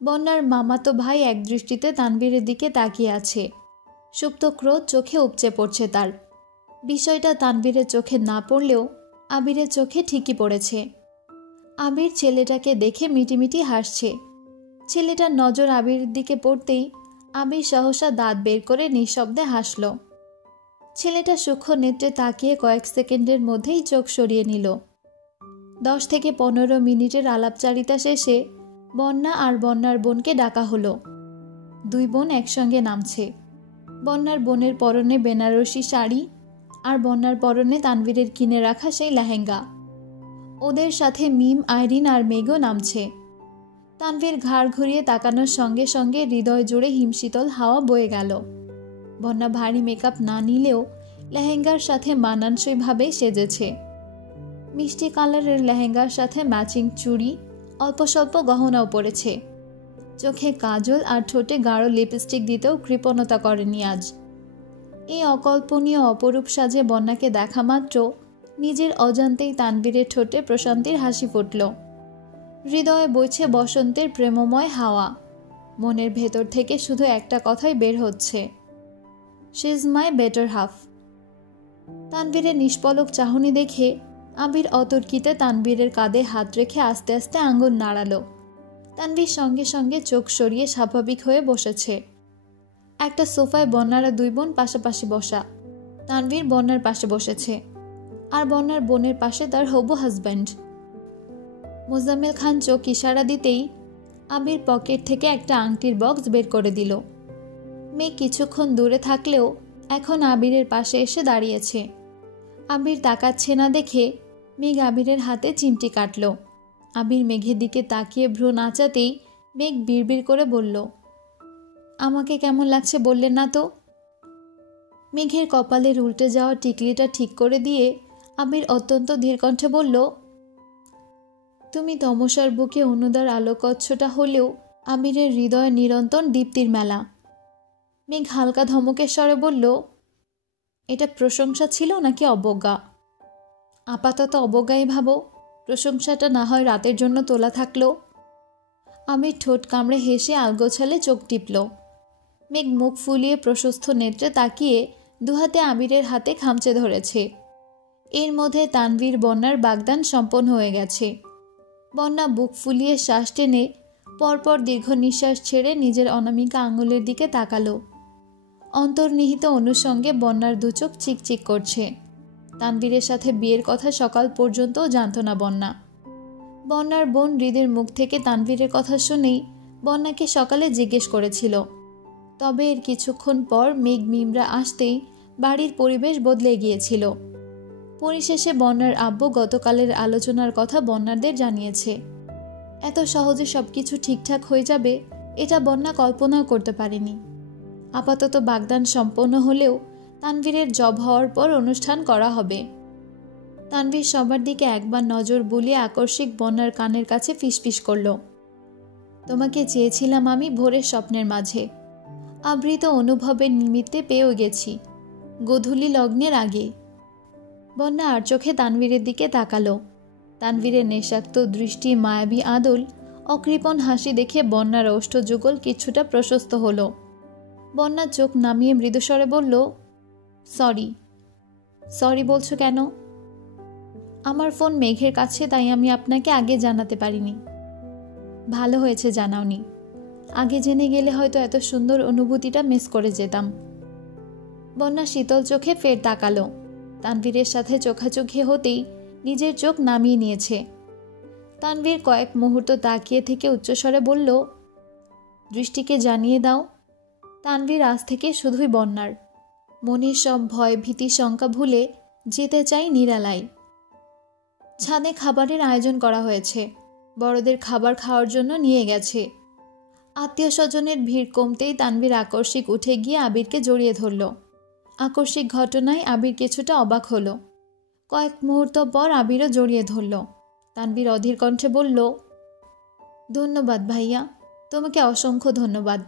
বন্যার মামাতো ভাই এক দৃষ্টিতে তানভীরের দিকে তাকিয়ে আছে। সুপ্ত ক্রোধ চোখে উপচে পড়ছে তার। বিষয়টা তানভীরের চোখে না পড়লেও আবিরের চোখে ঠিকই পড়েছে। আবির ছেলেটাকে দেখে মিটিমিটি হাসছে। ছেলেটার নজর আবিরের দিকে পড়তেই আবির সহসা দাঁত বের করে নিঃশব্দে হাসল। ছেলেটা সূক্ষ্ম নেত্রে তাকিয়ে কয়েক সেকেন্ডের মধ্যেই চোখ সরিয়ে নিল। 10 থেকে 15 মিনিটের আলাপচারিতা শেষে বন্যা আর বন্যার বোনকে ডাকা হলো। 2 বোন একসঙ্গে নামছে। বন্যার বোনের পরনে বেনারসি শাড়ি আর বন্যার পরনে তানভীরের কিনে রাখা সেই লেহেঙ্গা। ওদের সাথে মিম, আইরিন আর মেঘও নামছে। তানভীর ঘাড় ঘুরিয়ে তাকানোর সঙ্গে সঙ্গে হৃদয় জুড়ে হিমশীতল হাওয়া বয়ে গেল। বন্যা ভারী মেকআপ না নিলেও লেহেঙ্গার সাথে মানানসইভাবে সেজেছে। মিষ্টি কালারের লেহেঙ্গার সাথে ম্যাচিং চুড়ি, অল্প স্বল্প গহনাও পড়েছে। চোখে কাজল আর ঠোঁটে গাঢ় লিপস্টিক দিতেও কৃপণতা করেনি আজ। এই অকল্পনীয় অপরূপ সাজে বন্যাকে দেখা মাত্র নিজের অজান্তেই তানভীরের ঠোঁটে প্রশান্তির হাসি ফুটল। হৃদয়ে বইছে বসন্তের প্রেমময় হাওয়া। মনের ভেতর থেকে শুধু একটা কথাই বের হচ্ছে, she is my better half. তানভীরের নিষ্পলক চাহনি দেখে আবির অতর্কিতে তানভীরের কাঁধে হাত রেখে আস্তে আস্তে আঙ্গুল নাড়ালো। তানভীর সঙ্গে সঙ্গে চোখ সরিয়ে স্বাভাবিক হয়ে বসেছে। একটা সোফায় বন্যারা 2 বোন পাশাপাশি বসা। তানভীর বন্যার পাশে বসেছে, আর বন্যার বোনের পাশে তার হবু হাজব্যান্ড। মোজাম্মেল খান চোখ ইশারা দিতেই আবির পকেট থেকে একটা আংটির বক্স বের করে দিল। মেয়ে কিছুক্ষণ দূরে থাকলেও এখন আবিরের পাশে এসে দাঁড়িয়েছে। আবির তাকাচ্ছে না দেখে মেঘ আবিরের হাতে চিমটি কাটল। আবির মেঘের দিকে তাকিয়ে ভ্রু নাচাতেই মেঘ বিড়বিড় করে বলল, আমাকে কেমন লাগছে বললেন না তো? মেঘের কপালের উল্টে যাওয়া টিকলিটা ঠিক করে দিয়ে আবির অত্যন্ত ধীর কণ্ঠে বলল, তুমি তমসার বুকে অনুদার আলোকচ্ছটা হলেও আবিরের হৃদয় নিরন্তর দীপ্তির মেলা। মেঘ হালকা ধমকের স্বরে বলল, এটা প্রশংসা ছিল নাকি অবজ্ঞা? আপাতত অবজ্ঞাই ভাবো, প্রশংসাটা না হয় রাতের জন্য তোলা থাকলো। আবির ঠোঁট কামড়ে হেসে আলগোছালে চোখ টিপল। মেঘ মুখ ফুলিয়ে প্রশস্ত নেত্রে তাকিয়ে দুহাতে আবিরের হাতে খামচে ধরেছে। এর মধ্যে তানভীর বন্যার বাগদান সম্পন্ন হয়ে গেছে। বন্যা বুক ফুলিয়ে শ্বাস টেনে পরপর দীর্ঘ নিঃশ্বাস ছেড়ে নিজের অনামিকা আঙুলের দিকে তাকালো। অন্তর্নিহিত অনুষঙ্গে বন্যার দুচোখ চিকচিক করছে। তানভীরের সাথে বিয়ের কথা সকাল পর্যন্তও জানত না বন্যা। বন্যার বোন হৃদের মুখ থেকে তানভীরের কথা শুনেই বন্যাকে সকালে জিজ্ঞেস করেছিল। তবে এর কিছুক্ষণ পর মেঘ মিমরা আসতেই বাড়ির পরিবেশ বদলে গিয়েছিল। পরিশেষে বন্যার আব্বু গতকালের আলোচনার কথা বন্যাদের জানিয়েছে। এত সহজে সবকিছু ঠিকঠাক হয়ে যাবে এটা বন্যা কল্পনাও করতে পারেনি। আপাতত বাগদান সম্পন্ন হলেও তানভীরের জব হওয়ার পর অনুষ্ঠান করা হবে। তানভীর সবার দিকে একবার নজর বুলিয়ে আকস্মিক বন্যার কানের কাছে ফিসফিস করল, তোমাকে চেয়েছিলাম আমি ভোরের স্বপ্নের মাঝে, আবৃত অনুভবের নিমিত্তে পেয়েও গেছি গোধূলি লগ্নের আগে। বন্যা আর চোখে তানভীরের দিকে তাকালো। তানভীরের নেশাক্ত দৃষ্টি, মায়াবী আদল, অকৃপণ হাসি দেখে বন্যার ওষ্ঠযুগল কিছুটা প্রশস্ত হলো। বন্যা চোখ নামিয়ে মৃদুস্বরে বলল, সরি বলছো কেন? আমার ফোন মেঘের কাছে, তাই আমি আপনাকে আগে জানাতে পারিনি। ভালো হয়েছে জানাওনি, আগে জেনে গেলে হয়তো এত সুন্দর অনুভূতিটা মিস করে যেতাম। বন্যা শীতল চোখে ফের তাকালো। তানভীরের সাথে চোখাচোখি হতেই নিজের চোখ নামিয়ে নিয়েছে। তানভীর কয়েক মুহূর্ত তাকিয়ে থেকে উচ্চস্বরে বলল, দৃষ্টিকে জানিয়ে দাও। তানভীর আজ থেকে শুধুই বন্যার। মনের সব ভয়, ভীতি, শঙ্কা ভুলে যেতে চাই নিরালায়। ছাদে খাবারের আয়োজন করা হয়েছে। বড়দের খাবার খাওয়ার জন্য নিয়ে গেছে। আত্মীয় স্বজনের ভিড় কমতেই তানভীর আকস্মিক উঠে গিয়ে আবিরকে জড়িয়ে ধরল। আকস্মিক ঘটনায় আবির কিছুটা অবাক হলো। কয়েক মুহূর্ত পর আবিরও জড়িয়ে ধরল। তানভীর অধীর কণ্ঠে বলল, ধন্যবাদ ভাইয়া, তোমাকে অসংখ্য ধন্যবাদ।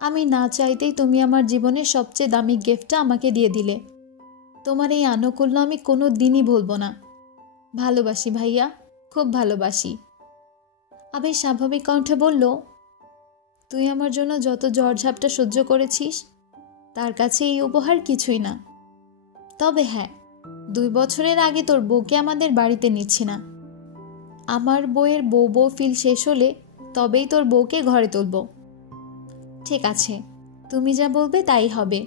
আমি না চাইতেই তুমি আমার জীবনের সবচেয়ে দামি গিফটটা আমাকে দিয়ে দিলে। তোমার এই আনুকূল্য আমি কোনো দিনই ভুলব না। ভালোবাসি ভাইয়া, খুব ভালোবাসি। আবির স্বাভাবিক কণ্ঠে বলল, তুই আমার জন্য যত ঝড়ঝাপটা সহ্য করেছিস তার কাছে এই উপহার কিছুই না। তবে হ্যাঁ, 2 বছরের আগে তোর বউকে আমাদের বাড়িতে নিচ্ছি না। আমার বউয়ের বউ ফিল শেষ হলে তবেই তোর বউকে ঘরে তুলব। ঠিক আছে, তুমি যা বলবে তাই হবে।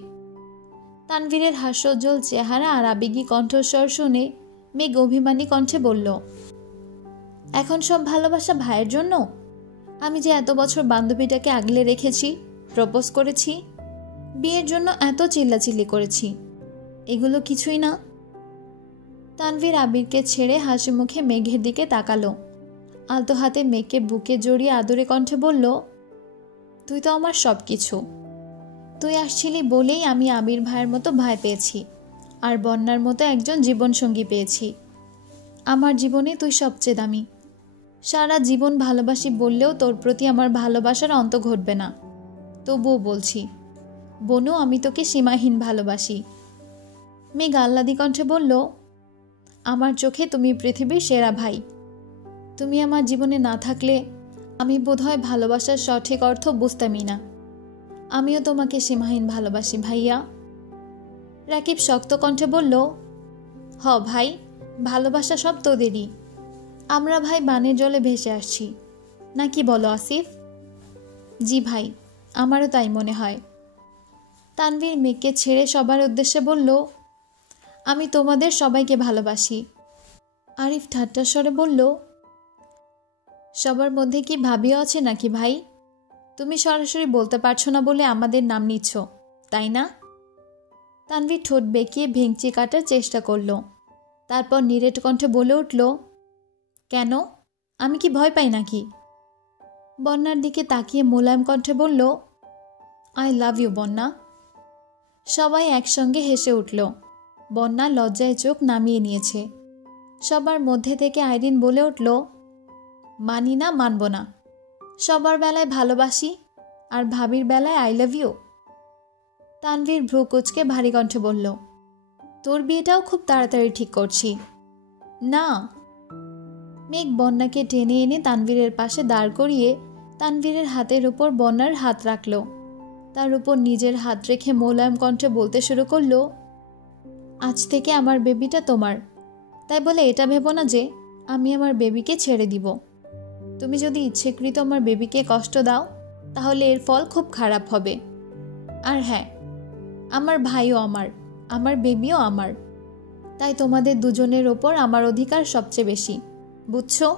তানভীরের হাস্যোজ্জ্বল চেহারা আর আবেগী কণ্ঠস্বর শুনে মেঘ অভিমানী কণ্ঠে বলল, এখন সব ভালোবাসা ভাইয়ের জন্য? আমি যে এত বছর বান্ধবীটাকে আগলে রেখেছি, প্রপোজ করেছি, বিয়ের জন্য এত চিল্লাচিল্লি করেছি, এগুলো কিছুই না? তানভীর আবিরকে ছেড়ে হাসি মুখে মেঘের দিকে তাকালো। আলতো হাতে মেঘকে বুকে জড়িয়ে আদরে কণ্ঠে বলল, তুই তো আমার সব কিছু। তুই আসছিলি বলেই আমি আবির ভাইয়ের মতো ভাই পেয়েছি, আর বন্যার মতো একজন জীবনসঙ্গী পেয়েছি। আমার জীবনে তুই সবচেয়ে দামি। সারা জীবন ভালোবাসি বললেও তোর প্রতি আমার ভালোবাসার অন্ত ঘটবে না। তবুও বলছি, বনু, আমি তোকে সীমাহীন ভালোবাসি। মেঘ আহ্লাদী কণ্ঠে বলল, আমার চোখে তুমি পৃথিবীর সেরা ভাই। তুমি আমার জীবনে না থাকলে আমি বোধহয় ভালোবাসার সঠিক অর্থ বুঝতামই না। আমিও তোমাকে সীমাহীন ভালোবাসি ভাইয়া। রাকিব শক্ত কণ্ঠে বলল, হ ভাই, ভালোবাসা সব তোদেরই। আমরা ভাই বানের জলে ভেসে আসছি, নাকি বলো আসিফ? জি ভাই, আমারও তাই মনে হয়। তানভীর মেঘকে ছেড়ে সবার উদ্দেশ্যে বলল, আমি তোমাদের সবাইকে ভালোবাসি। আরিফ ঠাট্টার স্বরে বলল, সবার মধ্যে কি ভাবিও আছে নাকি ভাই? তুমি সরাসরি বলতে পারছো না বলে আমাদের নাম নিচ্ছ, তাই না? তানভীর ঠোঁট বেঁকিয়ে ভেঙচি কাটার চেষ্টা করল। তারপর নিরেট কণ্ঠে বলে উঠল, কেন, আমি কি ভয় পাই নাকি? বন্যার দিকে তাকিয়ে মোলায়েম কণ্ঠে বলল, আই লাভ ইউ বন্যা। সবাই একসঙ্গে হেসে উঠল। বন্যা লজ্জায় চোখ নামিয়ে নিয়েছে। সবার মধ্যে থেকে আইরিন বলে উঠল, মানি না, মানব না। সবার বেলায় ভালোবাসি আর ভাবির বেলায় আই লাভ ইউ। তানভীর ভ্রু কুচকে ভারী কণ্ঠে বলল, তোর বিয়েটাও খুব তাড়াতাড়ি ঠিক করছি। না। মেঘ বন্যাকে টেনে এনে তানভীরের পাশে দাঁড় করিয়ে তানভীরের হাতের উপর বন্যার হাত রাখল। তার উপর নিজের হাত রেখে মোলায়েম কণ্ঠে বলতে শুরু করল, আজ থেকে আমার বেবিটা তোমার। তাই বলে এটা ভেবো না যে আমি আমার বেবিকে ছেড়ে দিব। তুমি যদি ইচ্ছেকৃত আমার বেবিকে কষ্ট দাও তাহলে এর ফল খুব খারাপ হবে। আর হ্যাঁ, আমার ভাইও আমার, আমার বেবিও আমার। তাই তোমাদের দুজনের ওপর আমার অধিকার সবচেয়ে বেশি, বুঝছো?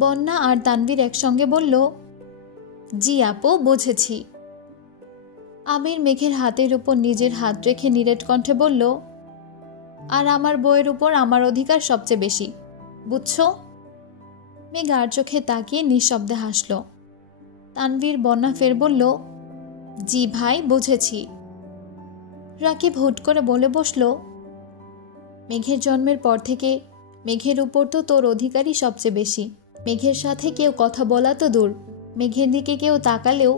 বন্যা আর তানভীর একসঙ্গে বলল, জি আপু, বুঝেছি। আবির মেঘের হাতের উপর নিজের হাত রেখে নিরেট কণ্ঠে বলল, আর আমার বউয়ের উপর আমার অধিকার সবচেয়ে বেশি, বুঝছো? মেঘ আর চোখে তাকিয়ে নিঃশব্দে হাসল। তানভীর বন্যা ফের বলল, জি ভাই, বুঝেছি। রাকিব হুট করে বলে বসল, মেঘের জন্মের পর থেকে মেঘের উপর তো তোর অধিকারই সবচেয়ে বেশি। মেঘের সাথে কেউ কথা বলা তো দূর, মেঘের দিকে কেউ তাকালেও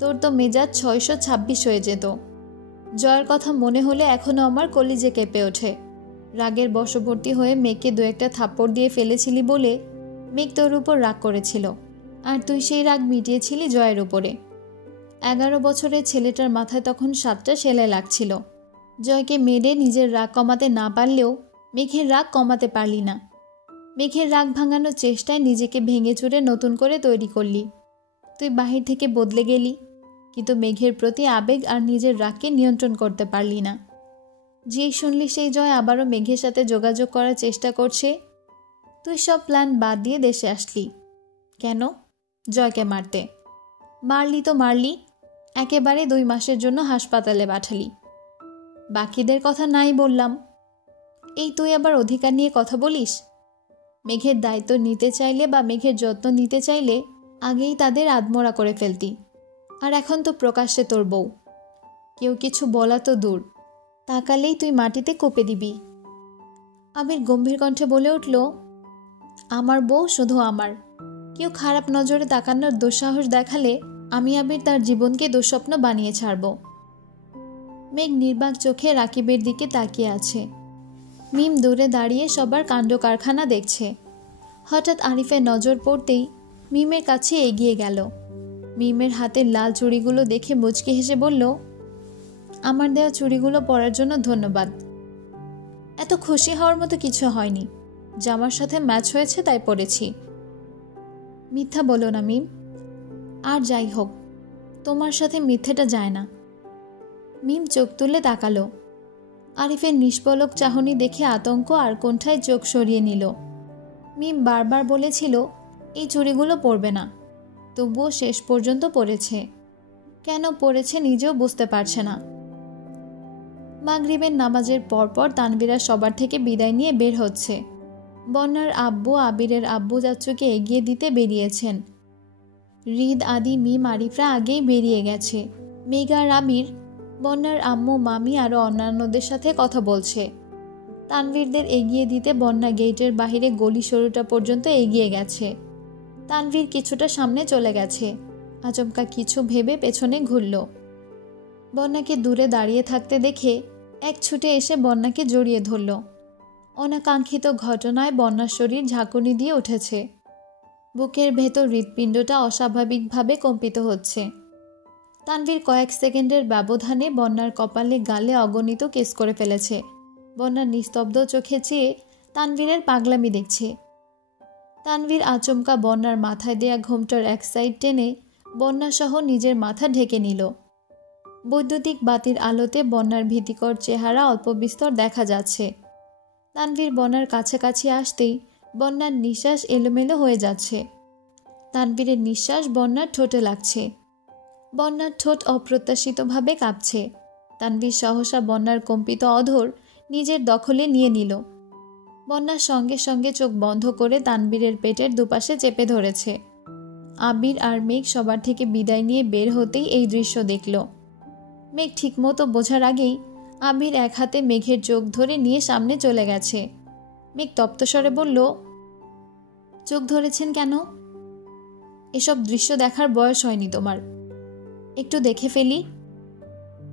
তোর তো মেজাজ 626 হয়ে যেত। জয়ের কথা মনে হলে এখনো আমার কলিজে কেঁপে ওঠে। রাগের বশবর্তী হয়ে মেঘকে 2-1টা থাপ্পড় দিয়ে ফেলেছিলি বলে মেঘ তোর উপর রাগ করেছিল, আর তুই সেই রাগ মিটিয়েছিলি জয়ের উপরে। 11 বছরের ছেলেটার মাথায় তখন 7টা সেলাই লাগছিল। জয়কে মেরে নিজের রাগ কমাতে না পারলেও মেঘের রাগ কমাতে পারলি না। মেঘের রাগ ভাঙানোর চেষ্টায় নিজেকে ভেঙে চুরে নতুন করে তৈরি করলি। তুই বাহির থেকে বদলে গেলি, কিন্তু মেঘের প্রতি আবেগ আর নিজের রাগকে নিয়ন্ত্রণ করতে পারলি না। যেই শুনলি সেই জয় আবারও মেঘের সাথে যোগাযোগ করার চেষ্টা করছে, তুই সব প্ল্যান বাদ দিয়ে দেশে আসলি। কেন? জয়কে মারতে। মারলি তো মারলি, একেবারে 2 মাসের জন্য হাসপাতালে পাঠালি। বাকিদের কথা নাই বললাম, এই তুই আবার অধিকার নিয়ে কথা বলিস? মেঘের দায়িত্ব নিতে চাইলে বা মেঘের যত্ন নিতে চাইলে আগেই তাদের আদমরা করে ফেলতি। আর এখন তো প্রকাশ্যে তোর বউ। কেউ কিছু বলা তো দূর, তাকালেই তুই মাটিতে কোপে দিবি। আবির গম্ভীর কণ্ঠে বলে উঠল, আমার বউ শুধু আমার, কেউ খারাপ নজরে তাকানোর দুঃসাহস দেখালে আমি আবির তার জীবনকে দুঃস্বপ্ন বানিয়ে ছাড়ব। মেঘ নির্বাক চোখে রাকিবের দিকে তাকিয়ে আছে। মিম দূরে দাঁড়িয়ে সবার কাণ্ড কারখানা দেখছে। হঠাৎ আরিফের নজর পড়তেই মিমের কাছে এগিয়ে গেল। মিমের হাতের লাল চুড়িগুলো দেখে মুচকি হেসে বলল, আমার দেওয়া চুড়িগুলো পরার জন্য ধন্যবাদ। এত খুশি হওয়ার মতো কিছু হয়নি, জামার সাথে ম্যাচ হয়েছে তাই পরেছি। মিথ্যা বলো না মিম। আর যাই হোক, তোমার সাথে মিথ্যেটা যায় না। মিম চোখ তুলে তাকালো। আরিফের নিষ্পলক চাহনি দেখে আতঙ্ক আর কোণঠায় চোখ সরিয়ে নিল। মিম বারবার বলেছিল এই চুড়িগুলো পরবে না, তবুও শেষ পর্যন্ত পরেছে। কেন পরেছে নিজেও বুঝতে পারছে না। মাগরিবের নামাজের পরপর তানভীরা সবার থেকে বিদায় নিয়ে বের হচ্ছে। বন্যার আব্বু আবিরের আব্বু চাচুকে এগিয়ে দিতে বেরিয়েছেন। হৃদ, আদি, মিম, আরিফরা আগেই বেরিয়ে গেছে। মেঘা আর আবির বন্যার আম্মু, মামি আরও অন্যান্যদের সাথে কথা বলছে। তানভীরদের এগিয়ে দিতে বন্যা গেটের বাহিরে গলি সরুটা পর্যন্ত এগিয়ে গেছে। তানভীর কিছুটা সামনে চলে গেছে। আচমকা কিছু ভেবে পেছনে ঘুরল। বন্যাকে দূরে দাঁড়িয়ে থাকতে দেখে এক ছুটে এসে বন্যাকে জড়িয়ে ধরল। অনাকাঙ্ক্ষিত ঘটনায় বন্যার শরীর ঝাঁকুনি দিয়ে উঠেছে। বুকের ভেতর হৃৎপিণ্ডটা অস্বাভাবিকভাবে কম্পিত হচ্ছে। তানভীর কয়েক সেকেন্ডের ব্যবধানে বন্যার কপালে গালে অগণিত কেস করে ফেলেছে। বন্যার নিস্তব্ধ চোখে চেয়ে তানভীরের পাগলামি দেখছে। তানভীর আচমকা বন্যার মাথায় দেয়া ঘোমটার এক সাইড টেনে বন্যাসহ নিজের মাথা ঢেকে নিল। বৈদ্যুতিক বাতির আলোতে বন্যার ভীতিকর চেহারা অল্প বিস্তর দেখা যাচ্ছে। তানভীর বন্যার কাছাকাছি আসতেই বন্যার নিঃশ্বাস এলোমেলো হয়ে যাচ্ছে। তানভীরের নিঃশ্বাস বন্যার ঠোঁটে লাগছে। বন্যার ঠোঁট অপ্রত্যাশিতভাবে কাঁপছে। তানভীর সহসা বন্যার কম্পিত অধর নিজের দখলে নিয়ে নিল। বন্যার সঙ্গে সঙ্গে চোখ বন্ধ করে তানভীরের পেটের দুপাশে চেপে ধরেছে। আবির আর মেঘ সবার থেকে বিদায় নিয়ে বের হতেই এই দৃশ্য দেখল। মেঘ ঠিকমতো বোঝার আগেই আবির এক হাতে মেঘের চোখ ধরে নিয়ে সামনে চলে গেছে। মেঘ তপ্তস্বরে বলল, চোখ ধরেছেন কেন? এসব দৃশ্য দেখার বয়স হয়নি তোমার, একটু দেখে ফেলি।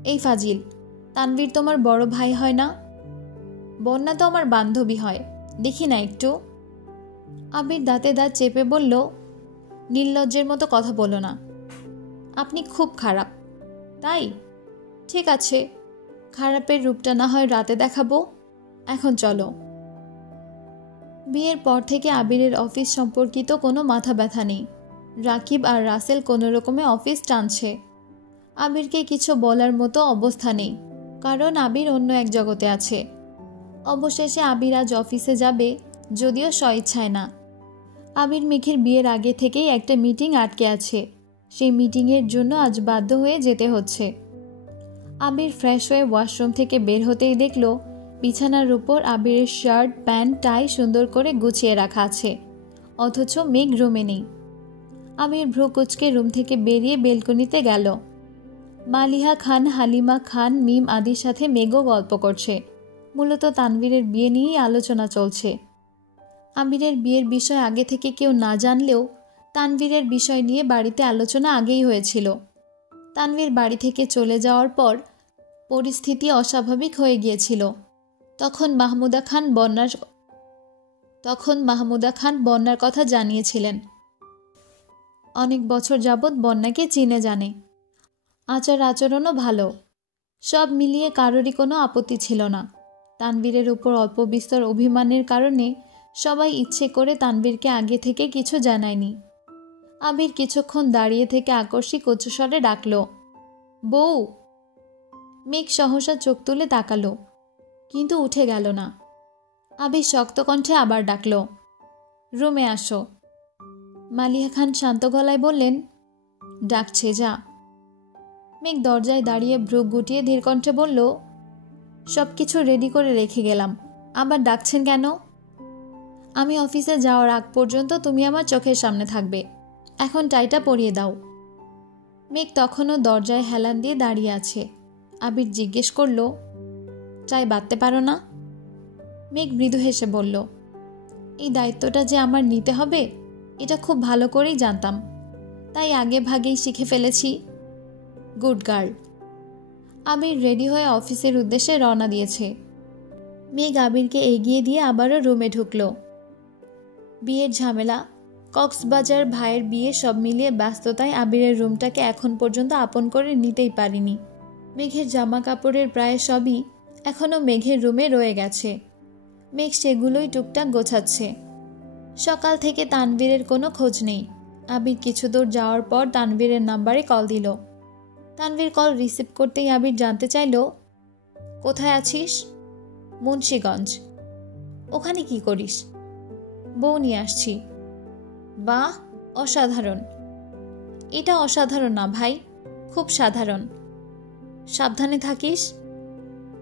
এই ফাজিল, তানভীর তোমার বড় ভাই হয় না? বন্যা তো আমার বান্ধবী হয়, দেখি না একটু। আবির দাঁতে দাঁত চেপে বলল, নির্লজ্জের মতো কথা বলো না। আপনি খুব খারাপ। তাই? ঠিক আছে, খারাপের রূপটা না হয় রাতে দেখাবো। এখন চলো। বিয়ের পর থেকে আবিরের অফিস সম্পর্কিত কোনো মাথা ব্যথা নেই। রাকিব আর রাসেল কোনো রকমে অফিস টানছে। আবিরকে কিছু বলার মতো অবস্থা নেই, কারণ আবির অন্য এক জগতে আছে। অবশেষে আবির আজ অফিসে যাবে, যদিও স্বইচ্ছায় না। আবির মেঘের বিয়ের আগে থেকেই একটা মিটিং আটকে আছে। সেই মিটিংয়ের জন্য আজ বাধ্য হয়ে যেতে হচ্ছে। আবির ফ্রেশ হয়ে ওয়াশরুম থেকে বের হতেই দেখল বিছানার উপর আবিরের শার্ট, প্যান্ট, টাই সুন্দর করে গুছিয়ে রাখা আছে, অথচ মেঘ রুমে নেই। আবির ভ্রু কুচকে রুম থেকে বেরিয়ে বেলকনিতে গেল। মালিহা খান, হালিমা খান, মিম আদির সাথে মেঘও গল্প করছে। মূলত তানভীরের বিয়ে নিয়েই আলোচনা চলছে। আবিরের বিয়ের বিষয় আগে থেকে কেউ না জানলেও তানভীরের বিষয় নিয়ে বাড়িতে আলোচনা আগেই হয়েছিল। তানভীর বাড়ি থেকে চলে যাওয়ার পর পরিস্থিতি অস্বাভাবিক হয়ে গিয়েছিল। তখন মাহমুদা খান বন্যার কথা জানিয়েছিলেন। অনেক বছর যাবৎ বন্যাকে চিনে জানে, আচার আচরণও ভালো। সব মিলিয়ে কারোরই কোনো আপত্তি ছিল না। তানভীরের উপর অল্প বিস্তর অভিমানের কারণে সবাই ইচ্ছে করে তানভীরকে আগে থেকে কিছু জানায়নি। আবির কিছুক্ষণ দাঁড়িয়ে থেকে আকস্মিক উচ্চস্বরে ডাকল, বউ। মেঘ সহসা চোখ তুলে তাকালো, কিন্তু উঠে গেল না। আবির শক্ত কণ্ঠে আবার ডাকল, রুমে আসো। মালিহা খান শান্ত গলায় বললেন, ডাকছে, যা। মেঘ দরজায় দাঁড়িয়ে ভ্রু গুটিয়ে ধীর কণ্ঠে বলল, সব কিছু রেডি করে রেখে গেলাম, আবার ডাকছেন কেন? আমি অফিসে যাওয়ার আগ পর্যন্ত তুমি আমার চোখের সামনে থাকবে। এখন টাইটা পরিয়ে দাও। মেঘ তখনও দরজায় হেলান দিয়ে দাঁড়িয়ে আছে। আবির জিজ্ঞেস করল, চাই বাঁধতে পারো না? মেঘ মৃদু হেসে বলল, এই দায়িত্বটা যে আমার নিতে হবে এটা খুব ভালো করেই জানতাম, তাই আগে ভাগেই শিখে ফেলেছি। Good girl. আবির রেডি হয়ে অফিসের উদ্দেশ্যে রওনা দিয়েছে। মেঘ আবিরকে এগিয়ে দিয়ে আবারও রুমে ঢুকল। বিয়ের ঝামেলা, কক্সবাজার, ভাইয়ের বিয়ে সব মিলিয়ে ব্যস্ততায় আবিরের রুমটাকে এখন পর্যন্ত আপন করে নিতেই পারিনি। মেঘের জামা কাপড়ের প্রায় সবই এখনও মেঘের রুমে রয়ে গেছে। মেঘ সেগুলোই টুকটাক গোছাচ্ছে। সকাল থেকে তানভীরের কোনো খোঁজ নেই। আবির কিছু দূর যাওয়ার পর তানভীরের নাম্বারে কল দিল। তানভীর কল রিসিভ করতেই আবির জানতে চাইল, কোথায় আছিস? মুন্সিগঞ্জ। ওখানে কি করিস? বউ নিয়ে আসছি। বাহ, অসাধারণ। এটা অসাধারণ না ভাই, খুব সাধারণ। সাবধানে থাকিস।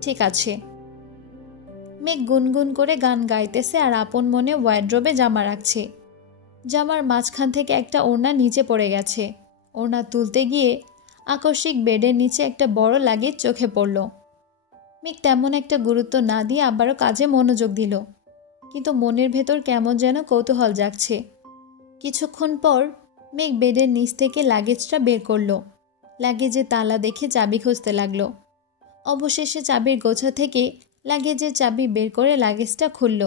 ঠিক আছে। মেঘ গুনগুন করে গান গাইতেছে আর আপন মনে ওয়ার্ড্রোবে জামা রাখছে। জামার মাঝখান থেকে একটা ওড়না নিচে পড়ে গেছে। ওড়না তুলতে গিয়ে আকস্মিক বেডের নিচে একটা বড় লাগেজ চোখে পড়ল। মেঘ তেমন একটা গুরুত্ব না দিয়ে আবারও কাজে মনোযোগ দিল, কিন্তু মনের ভেতর কেমন যেন কৌতূহল জাগছে। কিছুক্ষণ পর মেঘ বেডের নিচ থেকে লাগেজটা বের করল। লাগেজে তালা দেখে চাবি খুঁজতে লাগলো। অবশেষে চাবির গোছা থেকে লাগেজের চাবি বের করে লাগেজটা খুলল।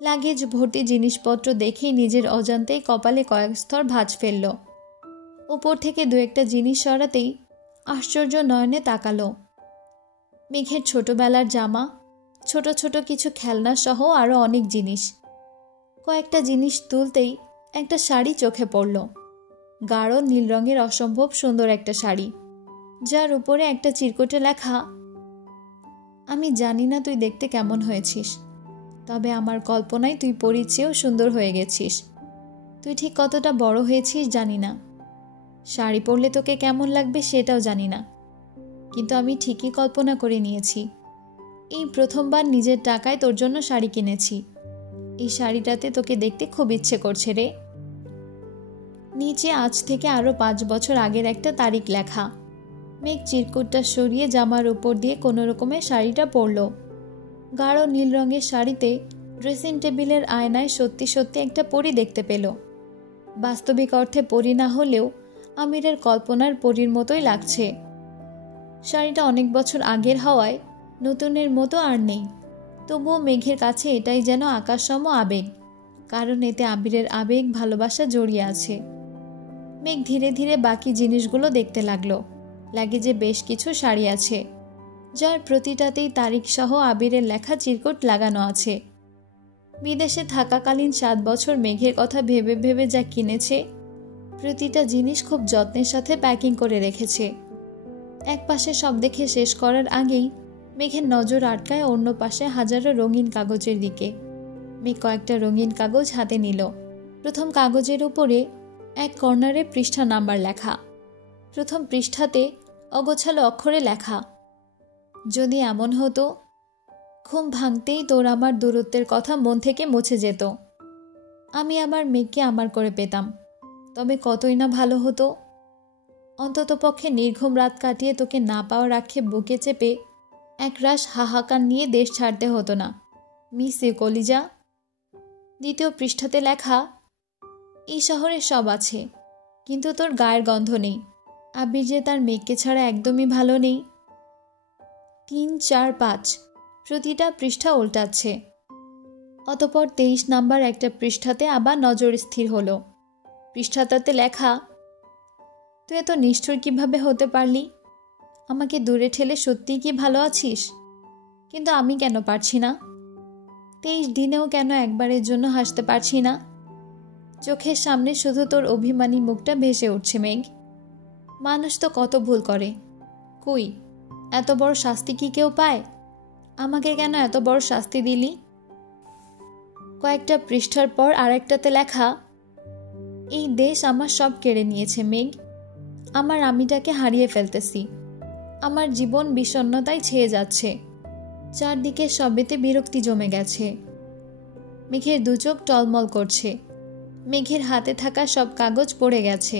লাগেজ ভর্তি জিনিসপত্র দেখেই নিজের অজান্তেই কপালে কয়েক স্তর ভাঁজ ফেলল। উপর থেকে দু একটা জিনিস সরাতেই আশ্চর্য নয়নে তাকালো। মেঘের ছোটবেলার জামা, ছোট ছোট কিছু খেলনা সহ আরও অনেক জিনিস। কয়েকটা জিনিস তুলতেই একটা শাড়ি চোখে পড়ল। গাঢ় নীল রঙের অসম্ভব সুন্দর একটা শাড়ি, যার উপরে একটা চিরকুটে লেখা, আমি জানি না তুই দেখতে কেমন হয়েছিস, তবে আমার কল্পনায় তুই পরীর চেয়েও সুন্দর হয়ে গেছিস। তুই ঠিক কতটা বড় হয়েছিস জানি না, শাড়ি পরলে তোকে কেমন লাগবে সেটাও জানি না, কিন্তু আমি ঠিকই কল্পনা করে নিয়েছি। এই প্রথমবার নিজের টাকায় তোর জন্য শাড়ি কিনেছি। এই শাড়িটাতে তোকে দেখতে খুব ইচ্ছে করছে রে। নিচে আজ থেকে আরও 5 বছর আগের একটা তারিখ লেখা। মেঘ চিরকুটটা সরিয়ে জামার উপর দিয়ে কোনো রকমে শাড়িটা পরল। গাঢ় নীল রঙের শাড়িতে ড্রেসিং টেবিলের আয়নায় সত্যি সত্যি একটা পরী দেখতে পেল। বাস্তবিক অর্থে পরী না হলেও আমিরের কল্পনার পরীর মতোই লাগছে। শাড়িটা অনেক বছর আগের হওয়ায় নতুনের মতো আর নেই, তবুও মেঘের কাছে এটাই যেন আকাশসম আবেগ, কারণ এতে আবিরের আবেগ ভালোবাসা জড়িয়ে আছে। মেঘ ধীরে ধীরে বাকি জিনিসগুলো দেখতে লাগলো। লাগেজে বেশ কিছু শাড়ি আছে, যার প্রতিটাতেই তারিখ সহ আবিরের লেখা চিরকুট লাগানো আছে। বিদেশে থাকাকালীন 7 বছর মেঘের কথা ভেবে ভেবে যা কিনেছে, প্রতিটা জিনিস খুব যত্নের সাথে প্যাকিং করে রেখেছে। এক পাশে সব দেখে শেষ করার আগেই মেঘের নজর আটকায় অন্য পাশে হাজারো রঙিন কাগজের দিকে। মেঘ কয়েকটা রঙিন কাগজ হাতে নিল। প্রথম কাগজের উপরে এক কর্নারে পৃষ্ঠা নাম্বার লেখা। প্রথম পৃষ্ঠাতে অগোছালো অক্ষরে লেখা, যদি এমন হতো, ঘুম ভাঙতেই তোর আমার দূরত্বের কথা মন থেকে মুছে যেত। আমি আমার মেঘকে আমার করে পেতাম, তবে কতই না ভালো হতো। অন্ততপক্ষে নির্ঘুম রাত কাটিয়ে তোকে না পাওয়ার আক্ষেপ বুকে চেপে একরাশ হাহাকার নিয়ে দেশ ছাড়তে হতো না। মিস ইউ কলিজা। দ্বিতীয় পৃষ্ঠাতে লেখা, এই শহরে সব আছে, কিন্তু তোর গায়ের গন্ধ নেই। আবির যে তার মেঘকে ছাড়া একদমই ভালো নেই। 3, 4, 5 প্রতিটা পৃষ্ঠা উল্টাচ্ছে। অতপর 23 নাম্বার একটা পৃষ্ঠাতে আবার নজর স্থির হলো। পৃষ্ঠাটাতে লেখা, তুই এত নিষ্ঠুর কিভাবে হতে পারলি? আমাকে দূরে ঠেলে সত্যিই কি ভালো আছিস? কিন্তু আমি কেন পারছি না? 23 দিনেও কেন একবারের জন্য হাসতে পারছি না? চোখের সামনে শুধু তোর অভিমানী মুখটা ভেসে উঠছে মেঘ। মানুষ তো কত ভুল করে, কই এত বড় শাস্তি কি কেউ পায়? আমাকে কেন এত বড় শাস্তি দিলি? কয়েকটা পৃষ্ঠার পর আরেকটাতে লেখা, এই দেশ আমার সব কেড়ে নিয়েছে মেঘ। আমার আমিটাকে হারিয়ে ফেলতেছি। আমার জীবন বিষণ্ণতায় ছেয়ে যাচ্ছে। চারদিকে সবেতে বিরক্তি জমে গেছে। মেঘের দুচোখ টলমল করছে। মেঘের হাতে থাকা সব কাগজ পড়ে গেছে।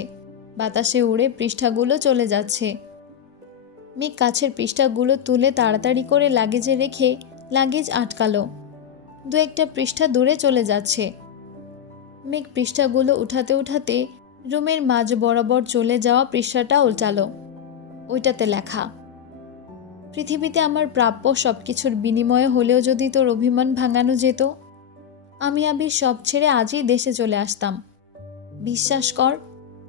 বাতাসে উড়ে পৃষ্ঠাগুলো চলে যাচ্ছে। মেঘ কাছের পৃষ্ঠাগুলো তুলে তাড়াতাড়ি করে লাগেজে রেখে লাগেজ আটকালো। দু একটা পৃষ্ঠা দূরে চলে যাচ্ছে। মেঘ পৃষ্ঠাগুলো উঠাতে উঠাতে রুমের মাঝ বরাবর চলে যাওয়া পৃষ্ঠাটা উল্টালো। ওইটাতে লেখা, পৃথিবীতে আমার প্রাপ্য সব কিছুর বিনিময়ে হলেও যদি তোর অভিমান ভাঙানো যেত, আমি আবির সব ছেড়ে আজই দেশে চলে আসতাম। বিশ্বাস কর,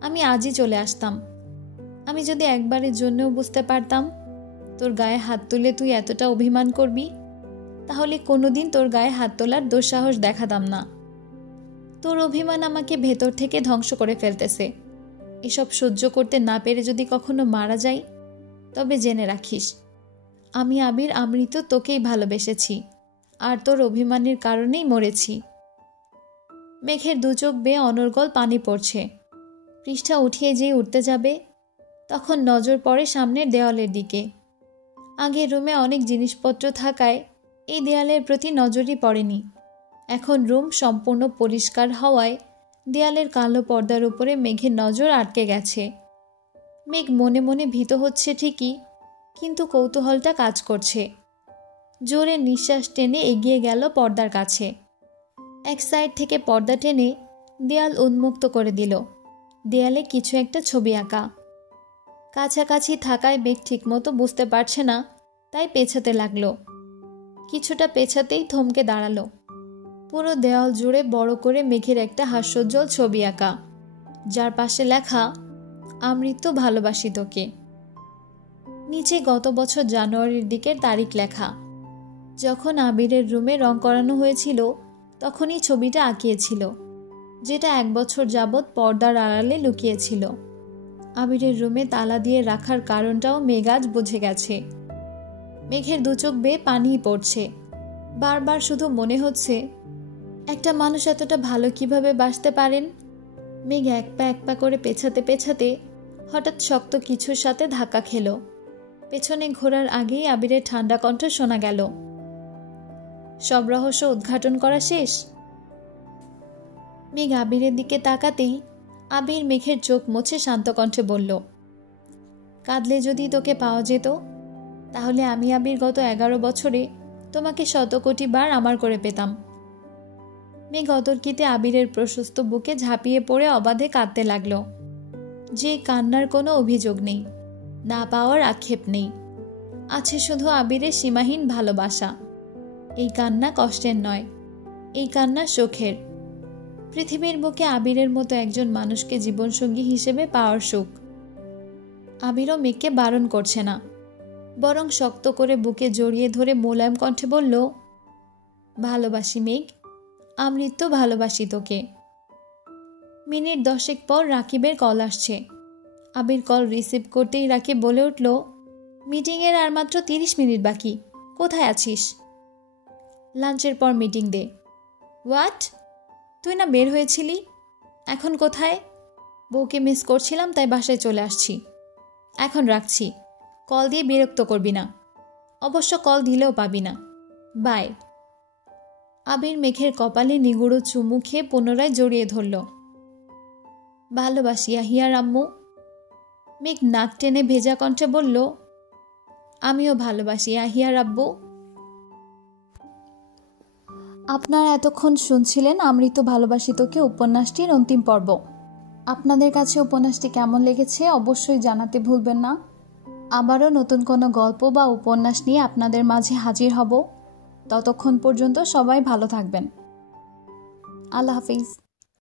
আমি আজই চলে আসতাম। আমি যদি একবারের জন্যও বুঝতে পারতাম তোর গায়ে হাত তুলে তুই এতটা অভিমান করবি, তাহলে কোনোদিন তোর গায়ে হাত তোলার দুঃসাহস দেখাতাম না। তোর অভিমান আমাকে ভেতর থেকে ধ্বংস করে ফেলতেছে। এসব সহ্য করতে না পেরে যদি কখনো মারা যাই, তবে জেনে রাখিস আমি আবির আমৃত তোকেই ভালোবেসেছি, আর তোর অভিমানের কারণেই মরেছি। মেঘের দু চোখ বেয়ে অনর্গল পানি পড়ছে। পৃষ্ঠা উঠিয়ে যেই উঠতে যাবে, তখন নজর পড়ে সামনের দেওয়ালের দিকে। আগের রুমে অনেক জিনিসপত্র থাকায় এই দেয়ালের প্রতি নজরই পড়েনি। এখন রুম সম্পূর্ণ পরিষ্কার হওয়ায় দেয়ালের কালো পর্দার উপরে মেঘের নজর আটকে গেছে। মেঘ মনে মনে ভীত হচ্ছে ঠিকই, কিন্তু কৌতূহলটা কাজ করছে। জোরে নিঃশ্বাস টেনে এগিয়ে গেল পর্দার কাছে। এক সাইড থেকে পর্দা টেনে দেয়াল উন্মুক্ত করে দিল। দেয়ালে কিছু একটা ছবি আঁকা। কাছাকাছি থাকায় মেঘ ঠিকমতো বুঝতে পারছে না, তাই পেছাতে লাগলো। কিছুটা পেছাতেই থমকে দাঁড়ালো। পুরো দেওয়াল জুড়ে বড় করে মেঘের একটা হাস্যোজ্জ্বল ছবি আঁকা, যার পাশে লেখা, আমৃত্যু ভালোবাসি তোকে। নিচে গত বছর জানুয়ারির দিকের তারিখ লেখা। যখন আবিরের রুমে রং করানো হয়েছিল, তখনই ছবিটা আঁকিয়েছিল, যেটা 1 বছর যাবৎ পর্দার আড়ালে লুকিয়েছিল। আবিরের রুমে তালা দিয়ে রাখার কারণটাও মেঘ আজ বুঝে গেছে। মেঘের দু চোখ বেয়ে পানিই পড়ছে। বারবার শুধু মনে হচ্ছে, একটা মানুষ এতটা ভালো কিভাবে বাসতে পারেন। মেঘ এক পা করে পেছাতে পেছাতে হঠাৎ শক্ত কিছুর সাথে ধাক্কা খেল। পেছনে ঘোরার আগেই আবিরের ঠান্ডা কণ্ঠ শোনা গেল, সব রহস্য উদ্ঘাটন করা শেষ। মেঘ আবিরের দিকে তাকাতেই আবির মেঘের চোখ মুছে শান্ত কণ্ঠে বলল, কাঁদলে যদি তোকে পাওয়া যেত, তাহলে আমি আবির গত 11 বছরে তোমাকে 100 কোটি বার আমার করে পেতাম। মেঘ অতর্কিতে আবিরের প্রশস্ত বুকে ঝাঁপিয়ে পড়ে অবাধে কাঁদতে লাগলো। যে কান্নার কোনো অভিযোগ নেই, না পাওয়ার আক্ষেপ নেই, আছে শুধু আবিরের সীমাহীন ভালোবাসা। এই কান্না কষ্টের নয়, এই কান্না সুখের। পৃথিবীর বুকে আবিরের মতো একজন মানুষকে জীবনসঙ্গী হিসেবে পাওয়ার সুখ। আবিরও মেঘকে বারণ করছে না, বরং শক্ত করে বুকে জড়িয়ে ধরে মোলায়েম কণ্ঠে বলল, ভালোবাসি মেঘ, আমৃত্যু ভালোবাসি তোকে। মিনিট 10 পর রাকিবের কল আসছে। আবির কল রিসিভ করতেই রাকিব বলে উঠল, মিটিংয়ের আর মাত্র 30 মিনিট বাকি, কোথায় আছিস? লাঞ্চের পর মিটিং দে। হোয়াট? তুই না বের হয়েছিলি, এখন কোথায়? বউকে মিস করছিলাম, তাই বাসায় চলে আসছি। এখন রাখছি, কল দিয়ে বিরক্ত করবি না। অবশ্য কল দিলেও পাবি না। বাই। আবির মেঘের কপালে নিগুড়ো চুমু খেয়ে পুনরায় জড়িয়ে ধরল। ভালোবাসি আহিয়ার আম্মু। মেঘ নাক টেনে ভেজা কণ্ঠে বলল, আমিও ভালোবাসি আহিয়ার আব্বু। আপনারা এতক্ষণ শুনছিলেন আমৃত্যু ভালোবাসি তোকে উপন্যাসটির অন্তিম পর্ব। আপনাদের কাছে উপন্যাসটি কেমন লেগেছে অবশ্যই জানাতে ভুলবেন না। আবারও নতুন কোনো গল্প বা উপন্যাস নিয়ে আপনাদের মাঝে হাজির হব। ততক্ষণ পর্যন্ত সবাই ভালো থাকবেন। আল্লাহ হাফিজ।